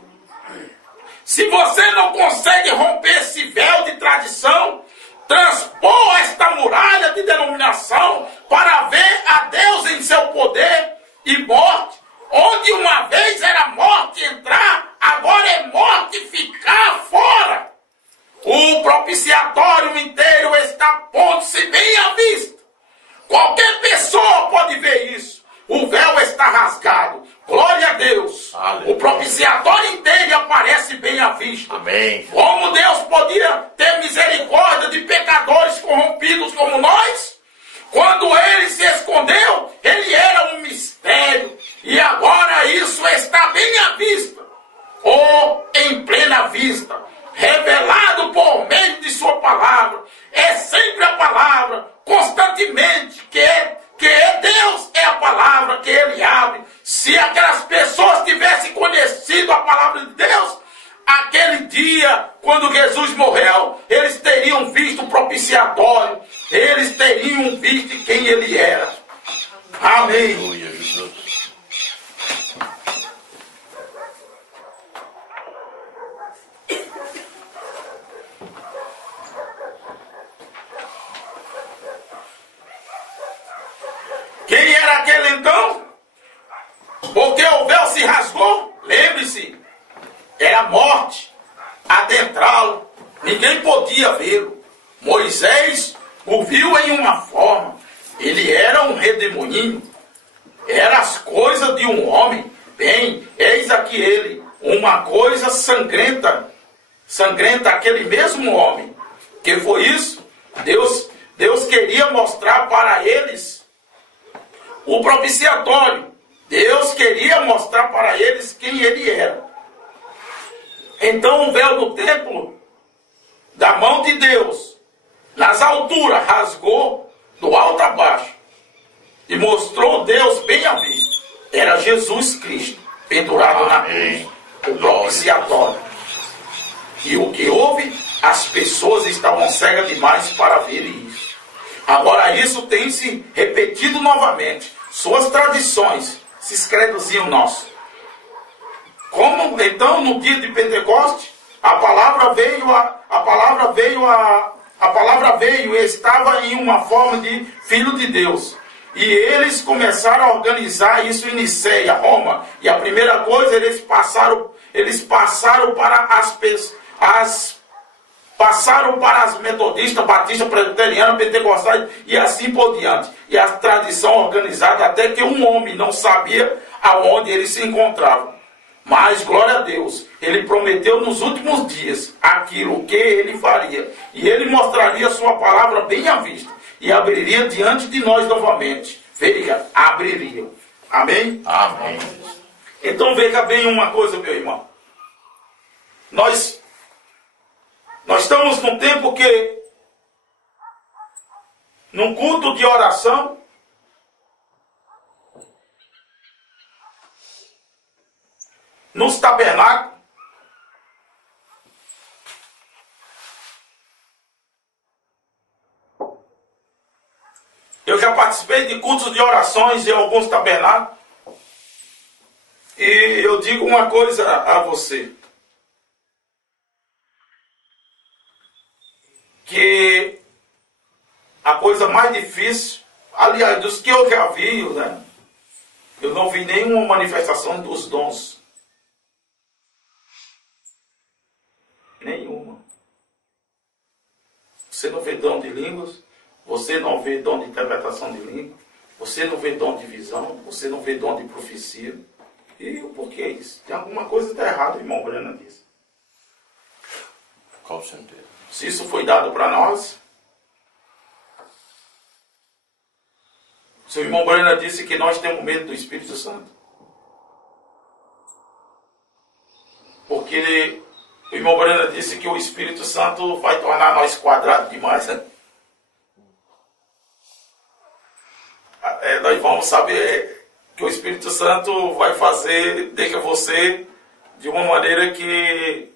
Se você não consegue romper esse véu de tradição, transpor esta muralha de denominação para ver a Deus em seu poder e morte, onde uma vez era morte entrar, agora é morte ficar fora. O propiciatório inteiro está pondo-se bem à vista. Qualquer pessoa pode ver isso. O véu está rasgado. Glória a Deus. Aleluia. O propiciatório inteiro aparece bem à vista. Amém. Como Deus podia ter misericórdia de pecadores corrompidos como nós? Quando ele se escondeu, ele era um mistério. E agora isso está bem à vista. Ou em plena vista. Revelado por meio de sua palavra. É sempre a palavra, constantemente, que Deus é a palavra que ele abre. Se aquelas pessoas tivessem conhecido a palavra de Deus, aquele dia, quando Jesus morreu, eles teriam visto o propiciatório, eles teriam visto quem ele era. Amém. Aleluia, Jesus. Quem era aquele então? Porque o véu se rasgou, lembre-se, era morte, adentrá-lo, ninguém podia vê-lo. Moisés o viu em uma forma, ele era um redemoinho, eram as coisas de um homem. Bem, eis aqui ele, uma coisa sangrenta, aquele mesmo homem. Que foi isso? Deus queria mostrar para eles o propiciatório. Deus queria mostrar para eles quem ele era. Então o véu do templo, da mão de Deus, nas alturas, rasgou do alto a baixo e mostrou Deus bem à vista. Era Jesus Cristo, pendurado na cruz, o propiciatório. E o que houve? As pessoas estavam cegas demais para ver isso. Agora isso tem se repetido novamente. Suas tradições, esses credozinhos nossos. Como então no dia de Pentecoste, a palavra veio e estava em uma forma de Filho de Deus. E eles começaram a organizar isso em Niceia, Roma. E a primeira coisa, eles passaram para as metodistas, batistas, presbiterianas, pentecostais e assim por diante. E a tradição organizada, até que um homem não sabia aonde ele se encontrava. Mas, glória a Deus, ele prometeu nos últimos dias aquilo que ele faria. E ele mostraria a sua palavra bem à vista. E abriria diante de nós novamente. Veja, abriria. Amém? Amém. Então veja bem uma coisa, meu irmão. Nós estamos num tempo que, num culto de oração, nos tabernáculos. Eu já participei de cultos de orações em alguns tabernáculos. E eu digo uma coisa a você. Que a coisa mais difícil, aliás, dos que eu já vi, né? Eu não vi nenhuma manifestação dos dons. Nenhuma. Você não vê dom de línguas, você não vê dom de interpretação de língua, você não vê dom de visão, você não vê dom de profecia. E por que isso? Tem alguma coisa que está errada, irmão Brana disse. Com certeza. Se isso foi dado para nós, se o irmão Brana disse que nós temos medo do Espírito Santo, porque o irmão Brana disse que o Espírito Santo vai tornar nós quadrados demais, né? Nós vamos saber que o Espírito Santo vai fazer, deixa você de uma maneira que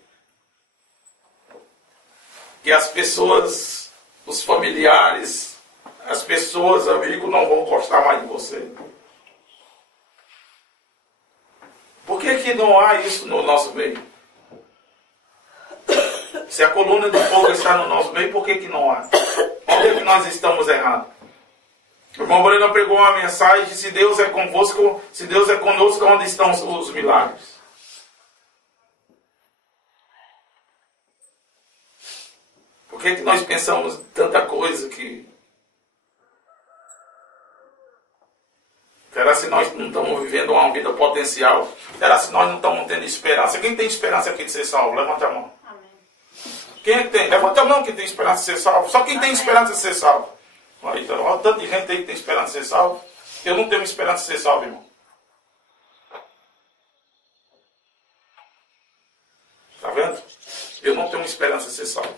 as pessoas, os familiares, as pessoas, amigos, não vão gostar mais de você. Por que não há isso no nosso meio? Se a coluna de fogo está no nosso meio, por que não há? Onde é que nós estamos errados? O irmão Breno pregou uma mensagem: se Deus é convosco, se Deus é conosco, onde estão os milagres? Por que nós pensamos tanta coisa que... Será se nós não estamos vivendo uma vida potencial? Será se nós não estamos tendo esperança? Quem tem esperança aqui de ser salvo? Levanta a mão. Amém. Quem é que tem? Levanta a mão quem tem esperança de ser salvo. Só quem tem esperança de ser salvo. Olha, então, olha tanto de gente aí que tem esperança de ser salvo. Eu não tenho esperança de ser salvo, irmão. Está vendo? Eu não tenho esperança de ser salvo.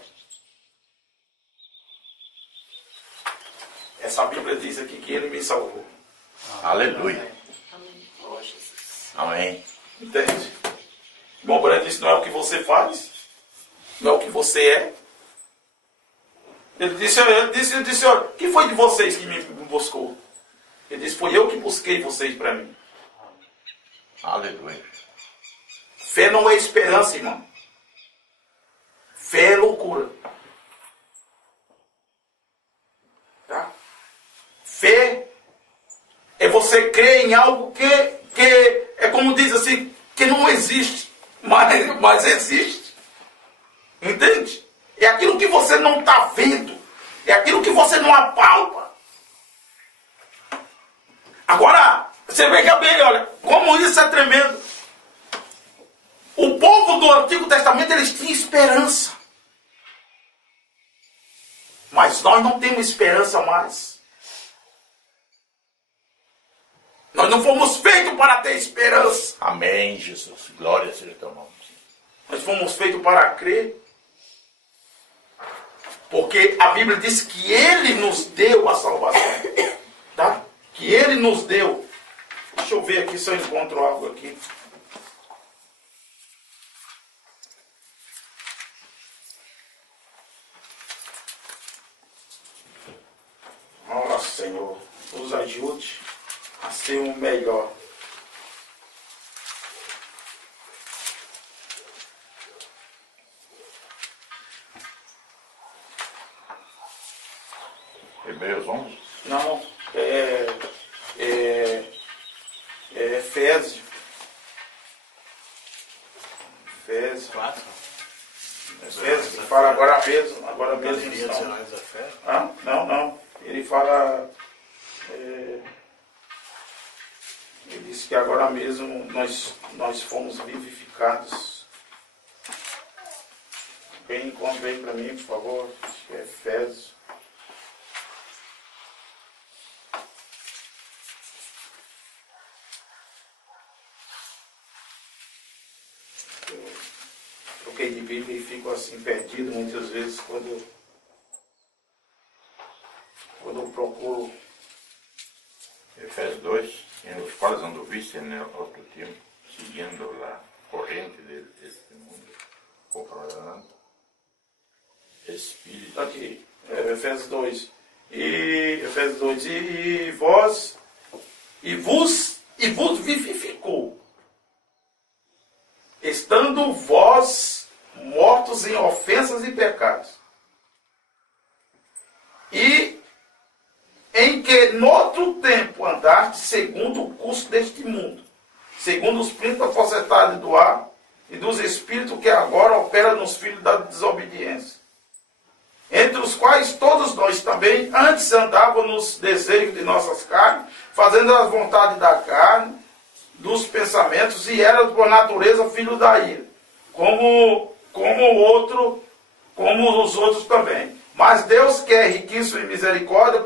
Essa Bíblia diz aqui que ele me salvou. Aleluia. Amém. Entende? O irmão Breno disse: não é o que você faz, não é o que você é. Ele disse, olha, que foi de vocês que me buscou? Ele disse: foi eu que busquei vocês para mim. Aleluia. Fé não é esperança, irmão. Fé é loucura. Tá? Fé é você crer em algo que é como diz assim, que não existe, mas existe. Entende? É aquilo que você não está vendo. É aquilo que você não apalpa. Agora, você veja bem, olha, como isso é tremendo. O povo do Antigo Testamento, eles tinham esperança. Mas nós não temos esperança mais. Nós não fomos feitos para ter esperança. Amém, Jesus. Glória seja teu nome. Nós fomos feitos para crer. Porque a Bíblia diz que Ele nos deu a salvação. Tá? Que Ele nos deu. Deixa eu ver aqui se eu encontro algo aqui. Ó Senhor, nos ajude a ser o melhor. Hebreus 11? Não, Efésios. Efésios. 4. Efésios, que fala agora mesmo. Sinais da fé. Ah, não. Ele fala... ele diz que agora mesmo nós fomos vivificados. Convém para mim, por favor. Acho que é Efésios. Troquei de Bíblia e fico assim perdido muitas vezes quando eu procuro. Efésios 2, en los cuales anduviste en el otro tiempo, siguiendo la corrente deste mundo, conforme Espírito. Aqui, Efésios 2. Efésios 2. E vos vivificou, estando vós mortos em ofensas e pecados, e em que noutro tempo andaste segundo o curso deste mundo, segundo os príncipes da potestade do ar e dos espíritos que agora operam nos filhos da desobediência, entre os quais todos nós também antes andávamos nos desejos de nossas carnes, fazendo as vontades da carne, dos pensamentos, e éramos por natureza filhos da ira, como os outros também. Mas Deus, que é riquíssimo em misericórdia,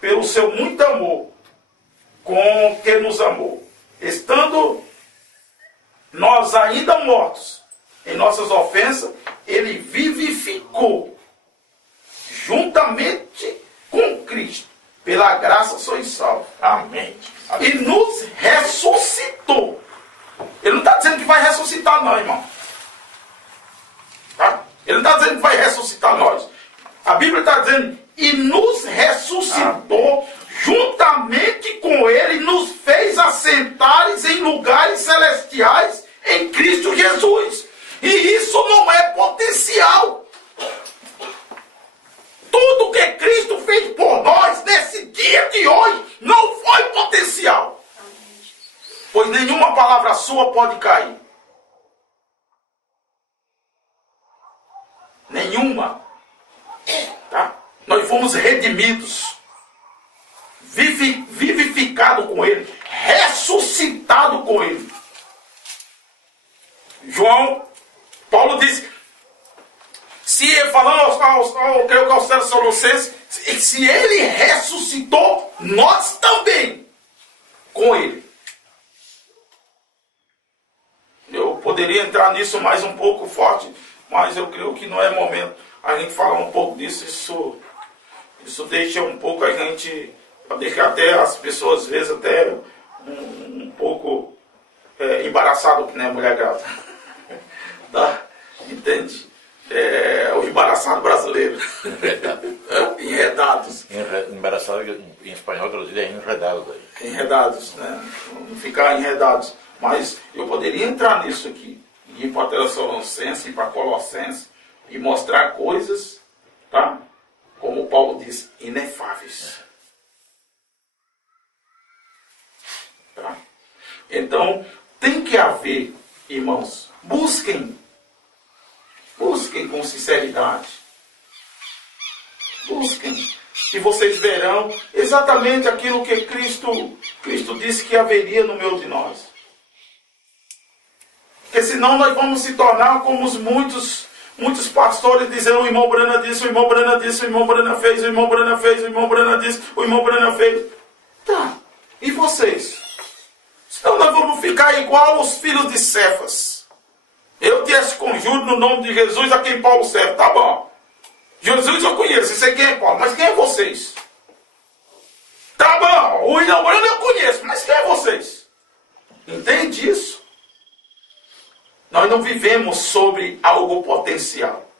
pelo seu muito amor com que nos amou, estando nós ainda mortos em nossas ofensas, Ele vivificou juntamente com Cristo. Pela graça sois salvos. Amém. E nos ressuscitou. Ele não está dizendo que vai ressuscitar nós, irmão. Tá? Ele não está dizendo que vai ressuscitar nós. A Bíblia está dizendo, e nos ressuscitou. Amém. Juntamente com Ele, nos fez assentares em lugares celestiais em Cristo Jesus. E isso não é potencial. Tudo que Cristo fez por nós nesse dia de hoje não foi potencial. Pois nenhuma palavra sua pode cair. Nenhuma. Tá? Nós fomos redimidos, vivificados com Ele, ressuscitados com Ele. Paulo diz, falando aos Tessalonicenses, se Ele ressuscitou, nós também com Ele. Eu poderia entrar nisso mais um pouco forte, mas eu creio que não é momento a gente falar um pouco disso. Isso deixa um pouco a gente, deixa até as pessoas às vezes até um pouco embaraçado, que nem a mulher grávida. Tá? Entende? O embaraçado brasileiro. Enredados. Embaraçado em espanhol traduzido é enredado. Enredados, né? Não ficar enredados. Mas eu poderia entrar nisso aqui. Ir para Tessalonicenses e para Colossenses e mostrar coisas, tá? Como Paulo diz, inefáveis. Tá? Então, tem que haver, irmãos, busquem com sinceridade. Busquem. E vocês verão exatamente aquilo que Cristo disse que haveria no meio de nós. Porque senão nós vamos se tornar como os muitos pastores dizendo, o irmão Brana disse, o irmão Brana disse, o irmão Brana fez, o irmão Brana fez, o irmão Brana disse, o irmão Brana fez. Tá. E vocês? Senão nós vamos ficar igual os filhos de Cefas. Eu te conjuro no nome de Jesus a quem Paulo serve. Tá bom. Jesus eu conheço, sei quem é Paulo, mas quem é vocês? Tá bom, o irmão Brana eu conheço, mas quem é vocês? Entende isso? Nós não vivemos sobre algo potencial.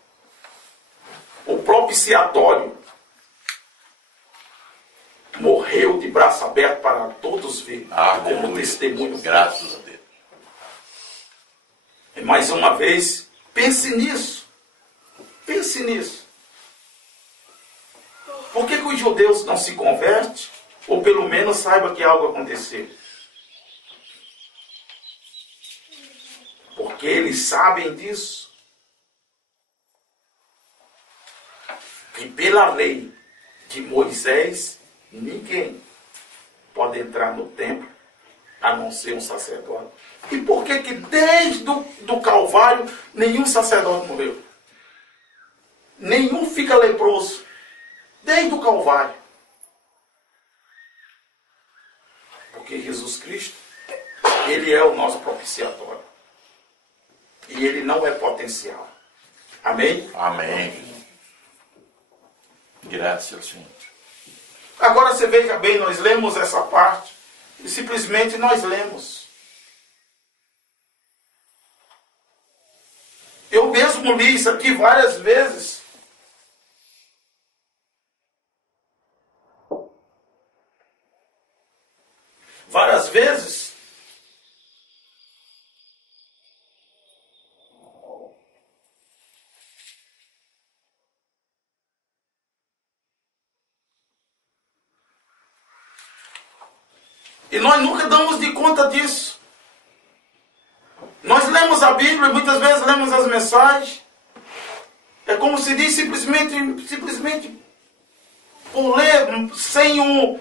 O propiciatório morreu de braço aberto para todos verem, como testemunho. Graças a Deus. E mais uma vez, pense nisso. Pense nisso. Por que os judeus não se convertem? Ou pelo menos saiba que algo aconteceu? Porque eles sabem disso. Que pela lei de Moisés, ninguém pode entrar no templo, a não ser um sacerdote. E por que desde do Calvário, nenhum sacerdote morreu? Nenhum fica leproso. Desde o Calvário. Porque Jesus Cristo, Ele é o nosso propiciatório. E Ele não é potencial. Amém? Amém. Graças ao Senhor. Agora você veja bem, nós lemos essa parte e simplesmente nós lemos. Eu mesmo li isso aqui várias vezes. Várias vezes. E nós nunca damos de conta disso. Nós lemos a Bíblia, muitas vezes lemos as mensagens. É como se diz simplesmente por ler, sem um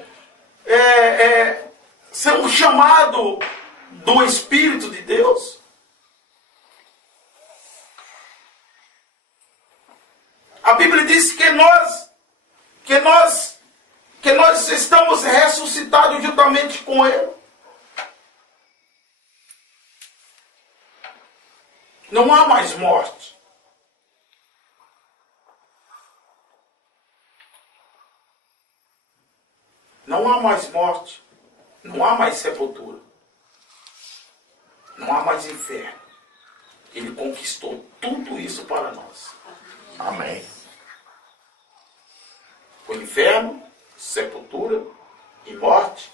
chamado do Espírito de Deus. A Bíblia diz que nós estamos ressuscitados juntamente com Ele. Não há mais morte. Não há mais morte. Não há mais sepultura. Não há mais inferno. Ele conquistou tudo isso para nós. Amém. O inferno, sepultura e morte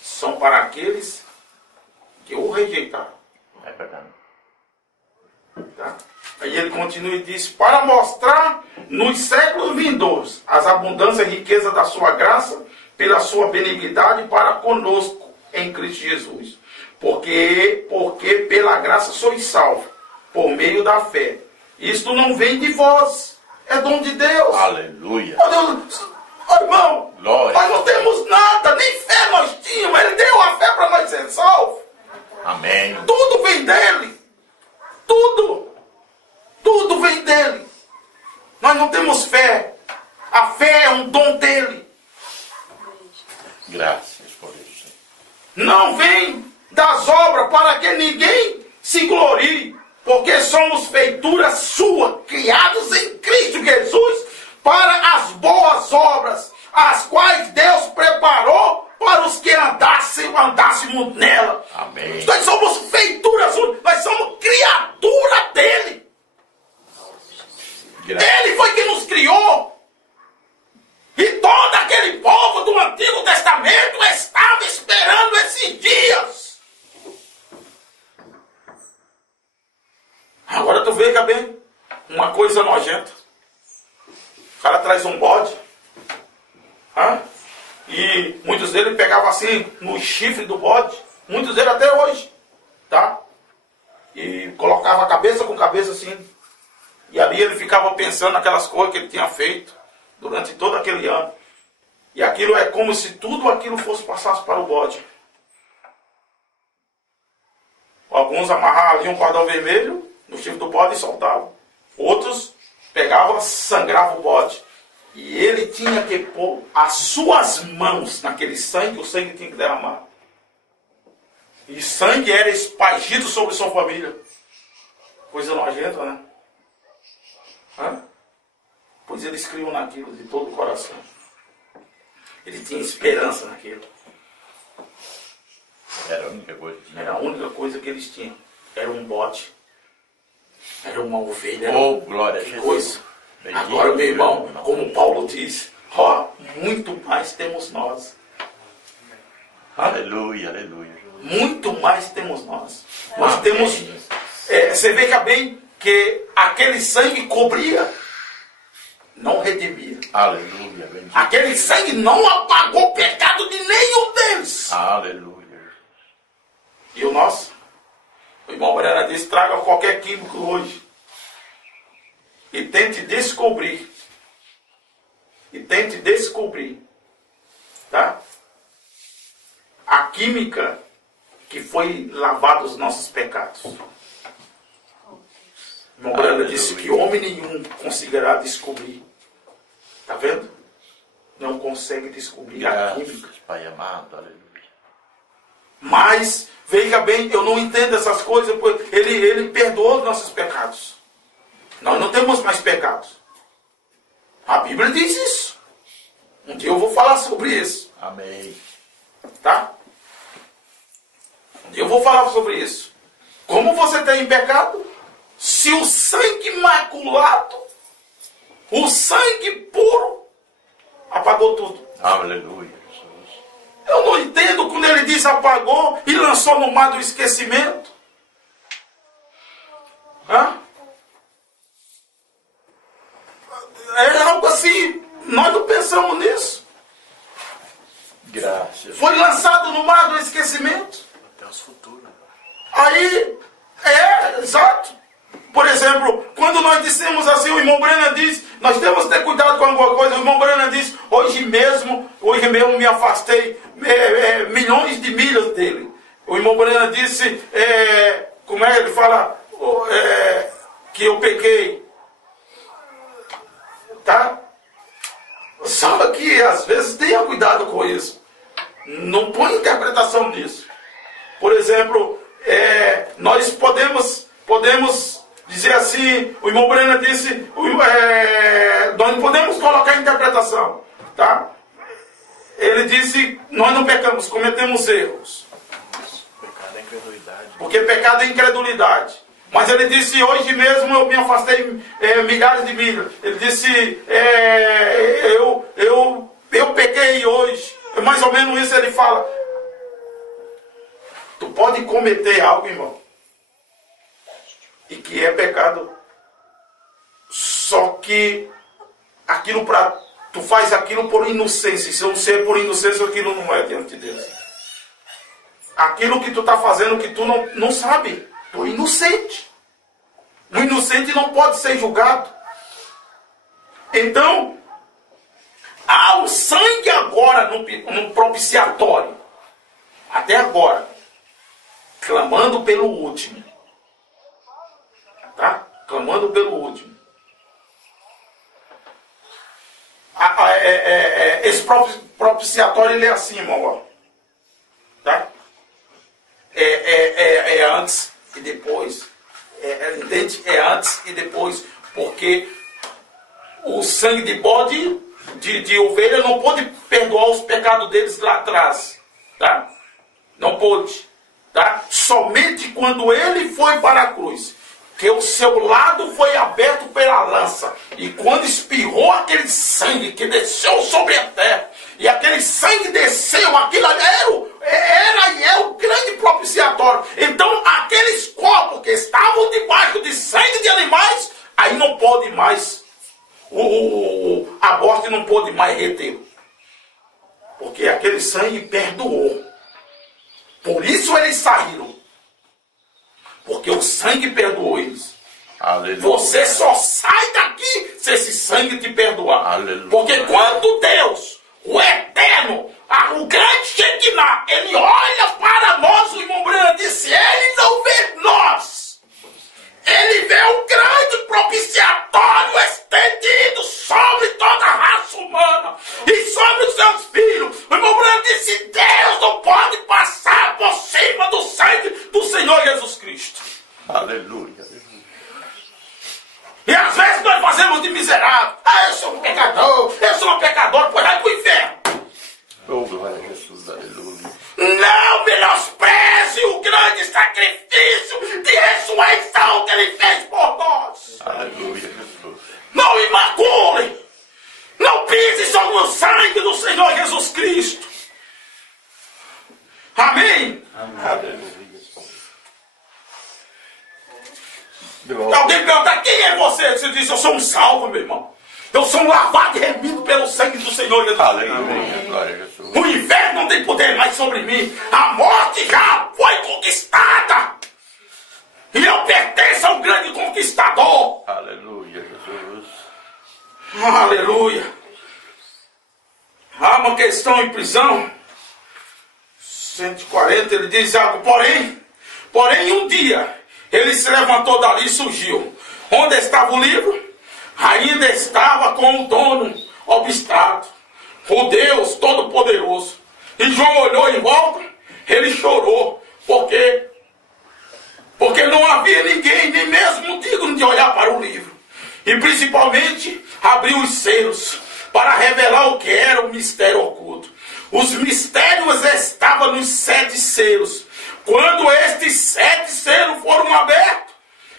são para aqueles que o rejeitaram. É verdade. Tá? Aí ele continua e diz: para mostrar nos séculos vindouros as abundâncias e riquezas da sua graça, pela sua benignidade para conosco em Cristo Jesus. Porque pela graça sois salvos, por meio da fé. Isto não vem de vós, é dom de Deus. Aleluia. Oh, irmão, Glória. nós não temos nada, nem fé nós tínhamos. Ele deu a fé para nós ser salvos. Amém. Tudo vem dele. Tudo vem dele. Nós não temos fé. A fé é um dom dele. Graças por isso. Não vem das obras para que ninguém se glorie, porque somos feituras suas, criados em Cristo Jesus, para as boas obras, as quais Deus preparou para os que andássemos nela. Amém. Nós somos feituras, nós somos criatura dele. Ele foi quem nos criou. E todo aquele povo do Antigo Testamento estava esperando esses dias. Agora tu veja bem, uma coisa nojenta. O cara traz um bode, e muitos deles pegavam assim no chifre do bode, muitos deles até hoje, tá? E colocava a cabeça com cabeça assim, e ali ele ficava pensando naquelas coisas que ele tinha feito durante todo aquele ano. E aquilo é como se tudo aquilo fosse passasse para o bode. Alguns amarravam ali um cordão vermelho no chifre do bode e soltavam. Outros pegavam, sangravam o bode. E ele tinha que pôr as suas mãos naquele sangue, o sangue tinha que derramar. E sangue era espargido sobre sua família. Coisa nojenta, né? Pois eles criam naquilo de todo o coração. Ele tinha esperança naquilo. Era a única coisa que tinha. Era a única coisa que eles tinham. Era um bode. Era uma ovelha. Oh, glória a Que Jesus. coisa. Bendito Agora, meu irmão, Deus. como Paulo diz, muito mais temos nós. Aleluia, aleluia. Muito mais temos nós. Nós Amém. temos... você vê bem que aquele sangue cobria, não redimia. Aleluia, bendito. Aquele sangue não apagou o pecado de nenhum deles. Aleluia. E o nosso? O irmão Brena disse: traga qualquer químico hoje e tente descobrir. Tá? A química que foi lavada os nossos pecados. O irmão Brena disse que homem nenhum conseguirá descobrir. Tá vendo? Não consegue descobrir a química. Graças, Pai amado, aleluia. Mas, veja bem, eu não entendo essas coisas, porque ele perdoou os nossos pecados. Nós não temos mais pecados. A Bíblia diz isso. Um dia eu vou falar sobre isso. Amém. Tá? Um dia eu vou falar sobre isso. Como você tem pecado, se o sangue imaculado, o sangue puro, apagou tudo? Aleluia, Jesus. Eu não entendo quando ele diz apagou e lançou no mar do esquecimento. Hã? É algo assim, nós não pensamos nisso. Graças. Foi lançado no mar do esquecimento. Até os futuros. Aí, exato. Por exemplo, quando nós dissemos assim, o irmão Brena diz, nós temos que ter cuidado com alguma coisa. O irmão Brena diz, hoje mesmo me afastei milhões de milhas dele. O irmão Brena disse, como é que ele fala, que eu pequei. Tá? Só que às vezes tenha cuidado com isso. Não põe interpretação nisso. Por exemplo, nós podemos dizer assim, o irmão Brena disse, nós não podemos colocar interpretação. Tá? Ele disse, nós não pecamos, cometemos erros. Pecado é incredulidade. Porque pecado é incredulidade. Mas ele disse, hoje mesmo eu me afastei milhares de milhas. Ele disse, eu pequei hoje. Mais ou menos isso ele fala. Tu pode cometer algo, irmão, e que é pecado. Só que aquilo tu faz aquilo por inocência. Se não ser por inocência, aquilo não é diante de Deus. Aquilo que tu está fazendo que tu não sabe. Tu é inocente. O inocente não pode ser julgado. Então, há o sangue agora no propiciatório. Até agora. Clamando pelo último. Tá? Clamando pelo último. Esse propiciatório ele é assim, irmão. Ó. Tá? É antes e depois. Entende? É antes e depois. Porque o sangue de bode, de ovelha, não pôde perdoar os pecados deles lá atrás. Tá? Não pôde. Tá? Somente quando ele foi para a cruz. Que o seu lado foi aberto pela lança. E quando espirrou aquele sangue que desceu sobre a terra. E aquele sangue desceu, aquilo era e é o grande propiciatório. Então aqueles corpos que estavam debaixo de sangue de animais, aí não pode mais, a morte não pôde mais reter. Porque aquele sangue perdoou. Por isso eles saíram. Porque o sangue perdoou eles. Aleluia. Você só sai daqui se esse sangue te perdoar. Aleluia. Porque quando Deus, o Eterno, o grande Shekinah, ele olha para nós, o irmão Breno disse, ele não vê nós. Ele vê o grande propiciatório estendido sobre toda a raça humana e sobre os seus filhos. O irmão Breno disse, Deus não pode passar por cima do sangue do Senhor Jesus Cristo. Aleluia. E às vezes nós fazemos de miserável. Eu sou um pecador, eu sou um pecador, pois vai para o inferno. Oh, glória a Jesus, aleluia. Não menospreze o grande sacrifício de ressurreição que ele fez por nós. Aleluia, Jesus. Não imacule. Não pise sobre o sangue do Senhor Jesus Cristo. Amém? Aleluia. Alguém pergunta, quem é você? Você diz, eu sou um salvo, meu irmão. Eu sou um lavado e remido pelo sangue do Senhor Jesus. Aleluia, glória a Jesus. O inferno não tem poder mais sobre mim. A morte já foi conquistada. E eu pertenço ao grande conquistador. Aleluia, Jesus. Aleluia. Há uma questão em prisão. 140, ele diz algo. Porém um dia, ele se levantou dali e surgiu. Onde estava o livro? Ainda estava com o dono obstado, o Deus Todo-Poderoso. E João olhou em volta, ele chorou, porque não havia ninguém, nem mesmo digno de olhar para o livro. E principalmente abriu os selos, para revelar o que era o mistério oculto. Os mistérios estavam nos 7 selos. Quando estes 7 selos foram abertos,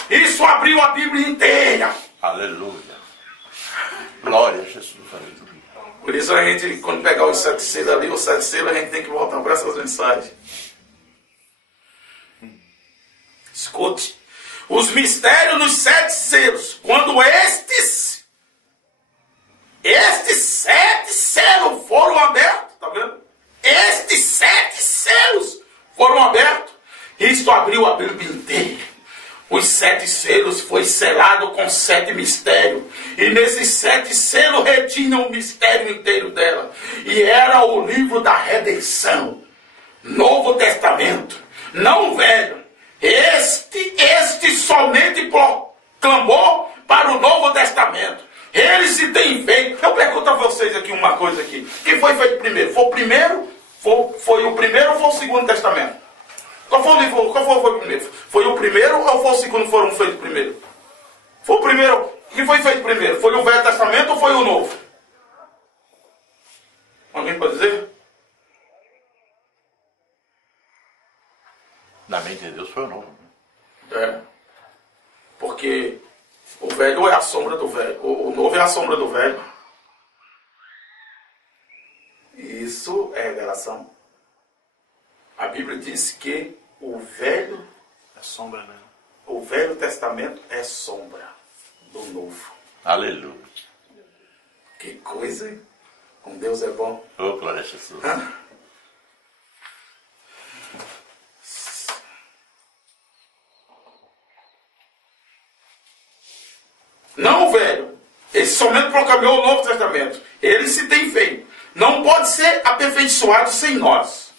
Isso abriu a Bíblia inteira. Aleluia. Glória a Jesus. Aleluia. Por isso a gente, quando pegar os 7 selos ali, os 7 selos, a gente tem que voltar para essas mensagens. Escute. Os mistérios dos 7 selos. Quando estes 7 selos foram abertos, tá vendo? Estes 7 selos foram abertos. Isto abriu a Bíblia inteira. Os 7 selos foi selado com 7 mistérios. E nesses 7 selos retinham o mistério inteiro dela. E era o livro da redenção. Novo Testamento. Não Velho. Este somente proclamou para o Novo Testamento. Ele se tem feito. Eu pergunto a vocês aqui uma coisa aqui. O que foi feito primeiro? Foi o primeiro? Foi o primeiro ou foi o segundo testamento? Qual foi o primeiro? Foi o primeiro ou foi o segundo que foram feitos primeiro? Foi o primeiro. O que foi feito primeiro? Foi o Velho Testamento ou foi o Novo? Alguém pode dizer? Na mente de Deus foi o Novo. É. Porque o velho é a sombra do velho. O novo é a sombra do velho. Isso é revelação. A Bíblia diz que o velho... É sombra, né? O Velho Testamento é sombra do Novo. Aleluia. Que coisa, hein? Como Deus é bom. Oh, glória a Jesus. Hã? Não o velho. Ele somente proclamou o Novo Testamento. Ele se tem feito. Não pode ser aperfeiçoado sem nós.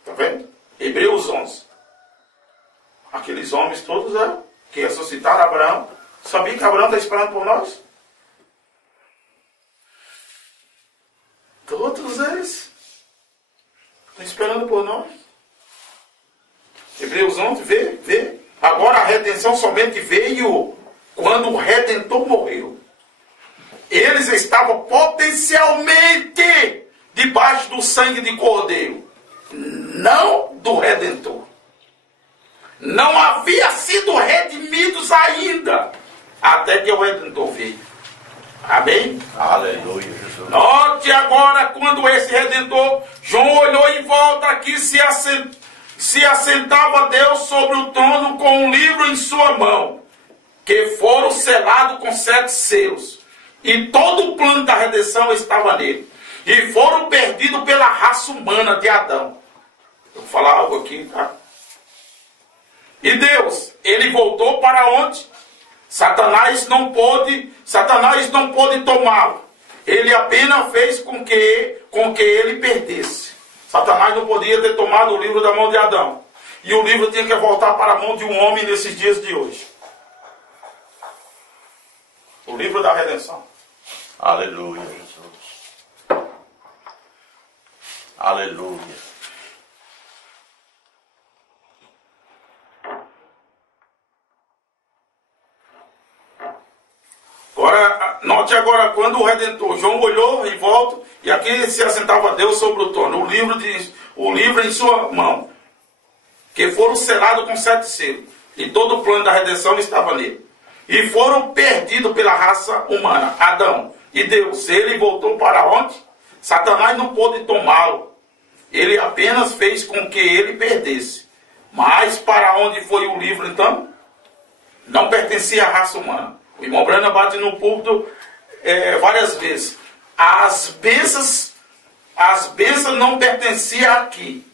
Está vendo? Hebreus 11. Aqueles homens todos que ressuscitaram Abraão. Sabia que Abraão está esperando por nós? Todos eles estão esperando por nós. Hebreus 11, vê. Agora a redenção somente veio quando o Redentor morreu. Eles estavam potencialmente debaixo do sangue de Cordeiro, não do Redentor. Não havia sido redimidos ainda, até que o Redentor veio. Amém? Aleluia, Jesus. Note agora, quando esse Redentor, João olhou em volta, aqui se assentava Deus sobre o trono com um livro em sua mão, que foram selados com 7 selos. E todo o plano da redenção estava nele. E foram perdidos pela raça humana de Adão. Eu vou falar algo aqui, tá? E Deus, ele voltou para onde? Satanás não pôde tomá-lo. Ele apenas fez com que ele perdesse. Satanás não podia ter tomado o livro da mão de Adão. E o livro tinha que voltar para a mão de um homem nesses dias de hoje. O livro da redenção. Aleluia, Jesus. Aleluia. Agora, note agora, quando o Redentor, João olhou em volta, e aqui se assentava Deus sobre o trono, o livro em sua mão, que foram selados com 7 selos, e todo o plano da redenção estava nele. E foram perdidos pela raça humana, Adão. E Deus, ele voltou para onde? Satanás não pôde tomá-lo. Ele apenas fez com que ele perdesse. Mas para onde foi o livro então? Não pertencia à raça humana. O irmão Brana bate no púlpito várias vezes. As bênçãos não pertenciam aqui.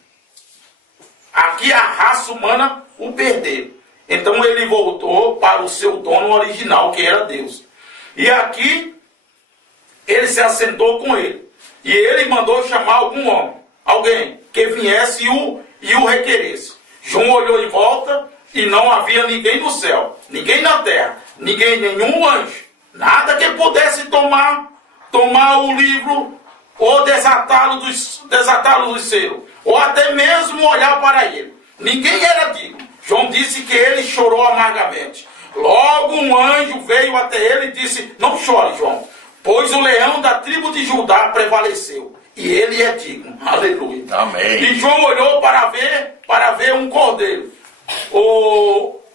Aqui a raça humana o perdeu. Então ele voltou para o seu dono original, que era Deus. E aqui ele se assentou com ele. E ele mandou chamar alguém que viesse e o requeresse. João olhou em volta e não havia ninguém no céu, ninguém na terra, nenhum anjo, nada que pudesse tomar o livro ou desatá-lo dos selos, ou até mesmo olhar para ele. Ninguém era digno. João disse que ele chorou amargamente. Logo um anjo veio até ele e disse: não chore, João, pois o leão da tribo de Judá prevaleceu, e ele é digno. Aleluia. Amém. E João olhou para ver um cordeiro,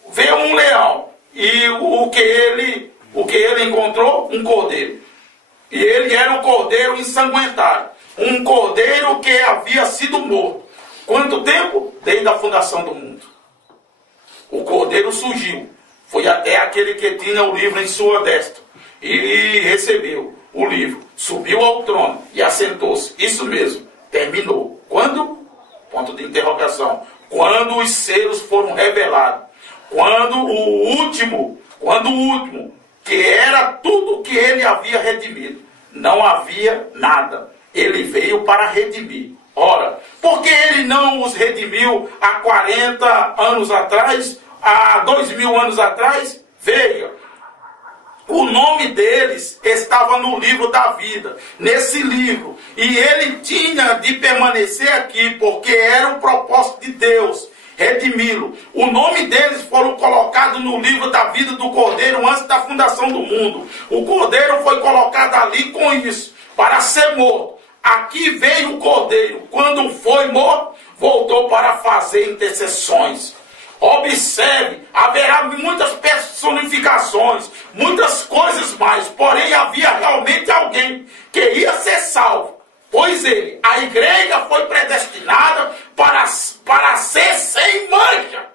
ver um leão, E o que ele encontrou? Um cordeiro. E ele era um cordeiro ensanguentado. Um cordeiro que havia sido morto. Quanto tempo? Desde a fundação do mundo. O cordeiro surgiu. Foi até aquele que tinha o livro em sua destra. E recebeu o livro. Subiu ao trono e assentou-se. Isso mesmo. Terminou. Quando? Ponto de interrogação. Quando os selos foram revelados. Quando o último, que era tudo que ele havia redimido. Não havia nada. Ele veio para redimir. Ora, por que ele não os redimiu há 40 anos atrás, há 2000 anos atrás? Veja, o nome deles estava no livro da vida, nesse livro. E ele tinha de permanecer aqui, porque era o propósito de Deus, redimi-lo. O nome deles foram colocados no livro da vida do Cordeiro antes da fundação do mundo. O Cordeiro foi colocado ali com isso, para ser morto. Aqui veio o Cordeiro. Quando foi morto, voltou para fazer intercessões. Observe, haverá muitas personificações, muitas coisas mais. Porém, havia realmente alguém que ia ser salvo. Pois a igreja foi predestinada para ser sem mancha,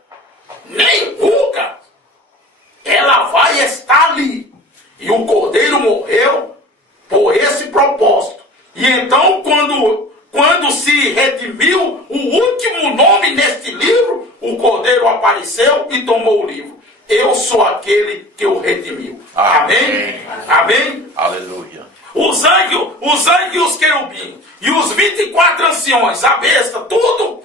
nem ruga. Ela vai estar ali. E o Cordeiro morreu por esse propósito. E então, quando se redimiu o último nome neste livro, o Cordeiro apareceu e tomou o livro. Eu sou aquele que o redimiu. Amém? Amém? Aleluia. Os anjos e os querubins, e os 24 anciões, a besta, tudo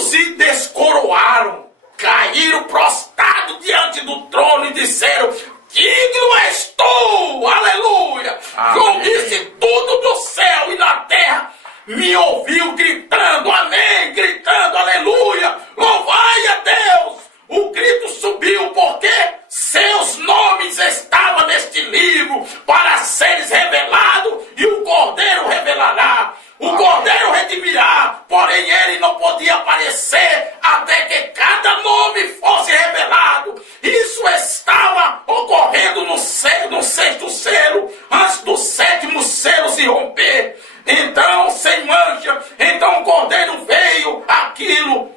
se descoroaram, caíram prostrados diante do trono e disseram: digno és tu, aleluia. João disse: tudo do céu e na terra me ouviu gritando, amém, gritando, aleluia, louvai a Deus. O grito subiu porque seus nomes estavam neste livro para seres revelados, e o Cordeiro revelará. O Cordeiro redimirá, porém ele não podia aparecer até que cada nome fosse revelado. Isso estava ocorrendo no sexto selo, antes do sétimo selo se romper. Então, sem mancha, então o Cordeiro veio aquilo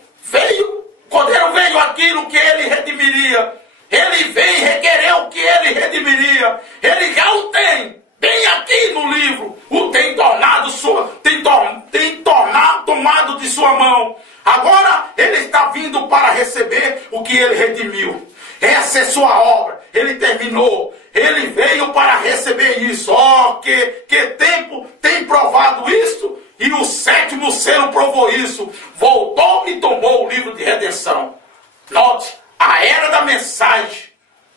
que ele redimiria. Ele veio e requereu o que ele redimiria. Ele já o tem, bem aqui no livro. O tem tomado de sua mão. Agora ele está vindo para receber o que ele redimiu. Essa é sua obra. Ele terminou. Ele veio para receber isso. Que tempo tem provado isso? E o sétimo selo provou isso. Voltou e tomou o livro de redenção. Note, a era da mensagem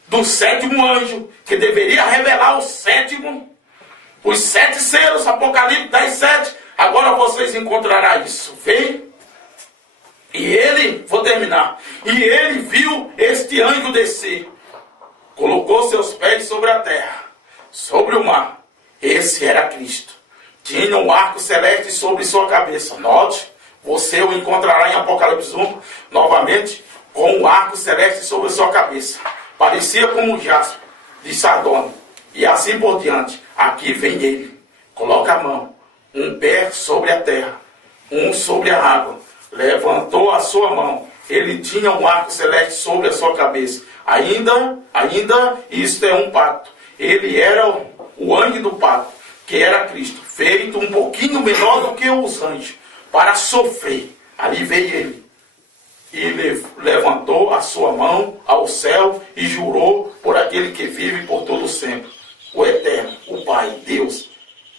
do sétimo anjo, que deveria revelar os 7 selos, Apocalipse 10:7. Agora vocês encontrarão isso. Vem. Vou terminar. E ele viu este anjo descer. Colocou seus pés sobre a terra, sobre o mar. Esse era Cristo. Tinha um arco celeste sobre sua cabeça. Note, você o encontrará em Apocalipse 1, novamente, com um arco celeste sobre sua cabeça. Parecia como um jaspe de sardônio. E assim por diante. Aqui vem ele. Coloca a mão. Um pé sobre a terra, um sobre a água. Levantou a sua mão. Ele tinha um arco celeste sobre a sua cabeça. Ainda, isto é um pacto. Ele era o anjo do pacto, que era Cristo, feito um pouquinho menor do que os anjos, para sofrer. Ali veio ele. E levantou a sua mão ao céu e jurou por aquele que vive por todo sempre, o Eterno, o Pai, Deus,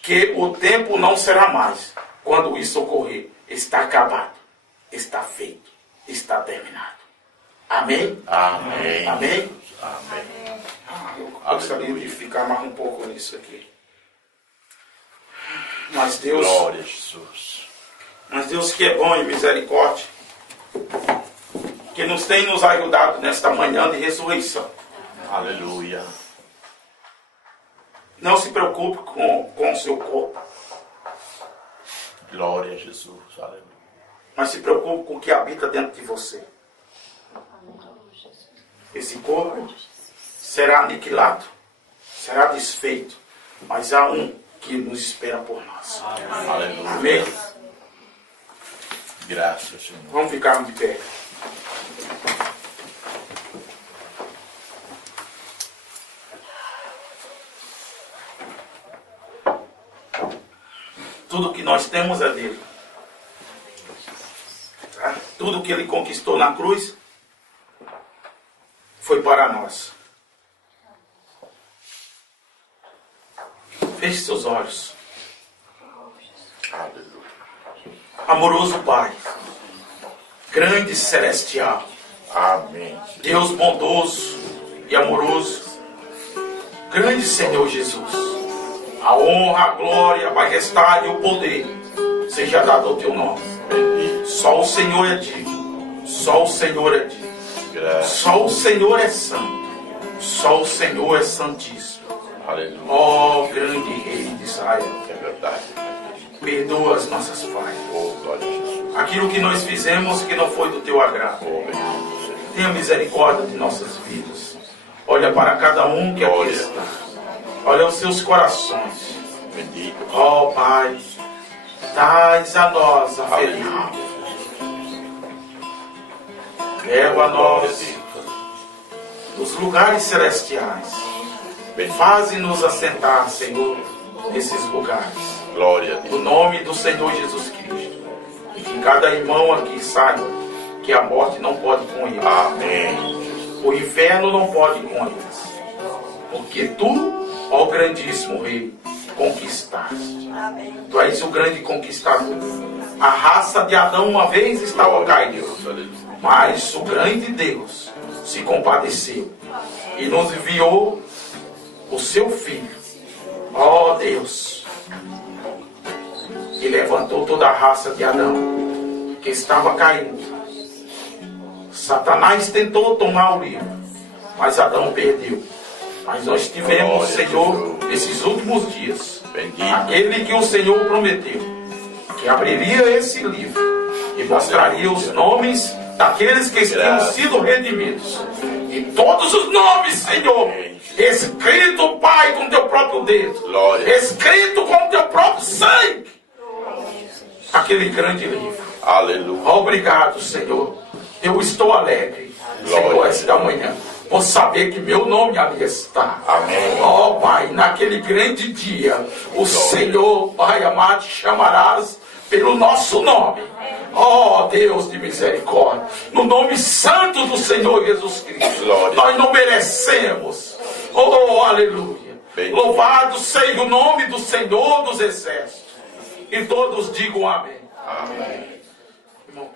que o tempo não será mais. Quando isso ocorrer, está acabado, está feito, está terminado. Amém? Amém. Amém? Amém. Eu gostaria de ficar mais um pouco nisso aqui. Mas Deus, Glória a Jesus. Mas Deus que é bom e misericórdia, que nos tem nos ajudado nesta manhã de ressurreição. Aleluia. Não se preocupe com o seu corpo, Glória a Jesus. Aleluia. mas se preocupe com o que habita dentro de você. esse corpo será aniquilado, será desfeito, mas há um que nos espera por nós. Aleluia. Amém? Graças, Senhor. Vamos ficar de pé. Tudo que nós temos é dele. Tá? Tudo que ele conquistou na cruz foi para nós. Feche seus olhos. Aleluia. Amoroso Pai, grande celestial, Amém. Deus bondoso e amoroso, grande Senhor Jesus, a honra, a glória, a majestade e o poder seja dado ao teu nome. Só o Senhor é digno, só o Senhor é digno, só o Senhor é santo, só o Senhor é santíssimo. Aleluia. Ó grande Rei de Israel, É verdade. perdoa as nossas falhas, Oh, glória a Jesus. aquilo que nós fizemos que não foi do teu agrado. Oh, bendito seja. Tenha misericórdia de nossas vidas. Olha para cada um que aqui Glória. está. Olha os seus corações. Bendito. Ó Pai, dais a nós a feliz. Aleluia. Leva a Glória a nós Deus. nos lugares celestiais. Bendito. Faze-nos assentar, Senhor, nesses lugares. Glória a No Deus. nome do Senhor Jesus Cristo. E que cada irmão aqui saiba que a morte não pode com eles. Amém. O inferno não pode com eles. Porque tu, ó grandíssimo Rei, conquistaste. Tu és o grande conquistador. A raça de Adão uma vez estava caída, mas o grande Deus se compadeceu e nos enviou o seu Filho. Ó Deus, e levantou toda a raça de Adão que estava caindo. Satanás tentou tomar o livro, mas Adão perdeu. Mas nós tivemos, Glória, Senhor, nesses últimos dias, Bendito. aquele que o Senhor prometeu, que abriria esse livro e mostraria os nomes daqueles que tinham Graças. sido redimidos. E todos os nomes, Senhor, escrito, Pai, com teu próprio dedo, Glória. escrito com teu próprio sangue, aquele grande livro. Aleluia. Obrigado, Senhor. Eu estou alegre, Glória. Senhor, esta manhã, por saber que meu nome ali está. Amém. Ó Pai, naquele grande dia, o Senhor, Pai amado, chamarás pelo nosso nome. Ó Deus de misericórdia, no nome santo do Senhor Jesus Cristo. Glória. Nós não merecemos. Oh, aleluia. Bendito. Louvado seja o nome do Senhor dos Exércitos. E todos digam amém. Amém. Irmão,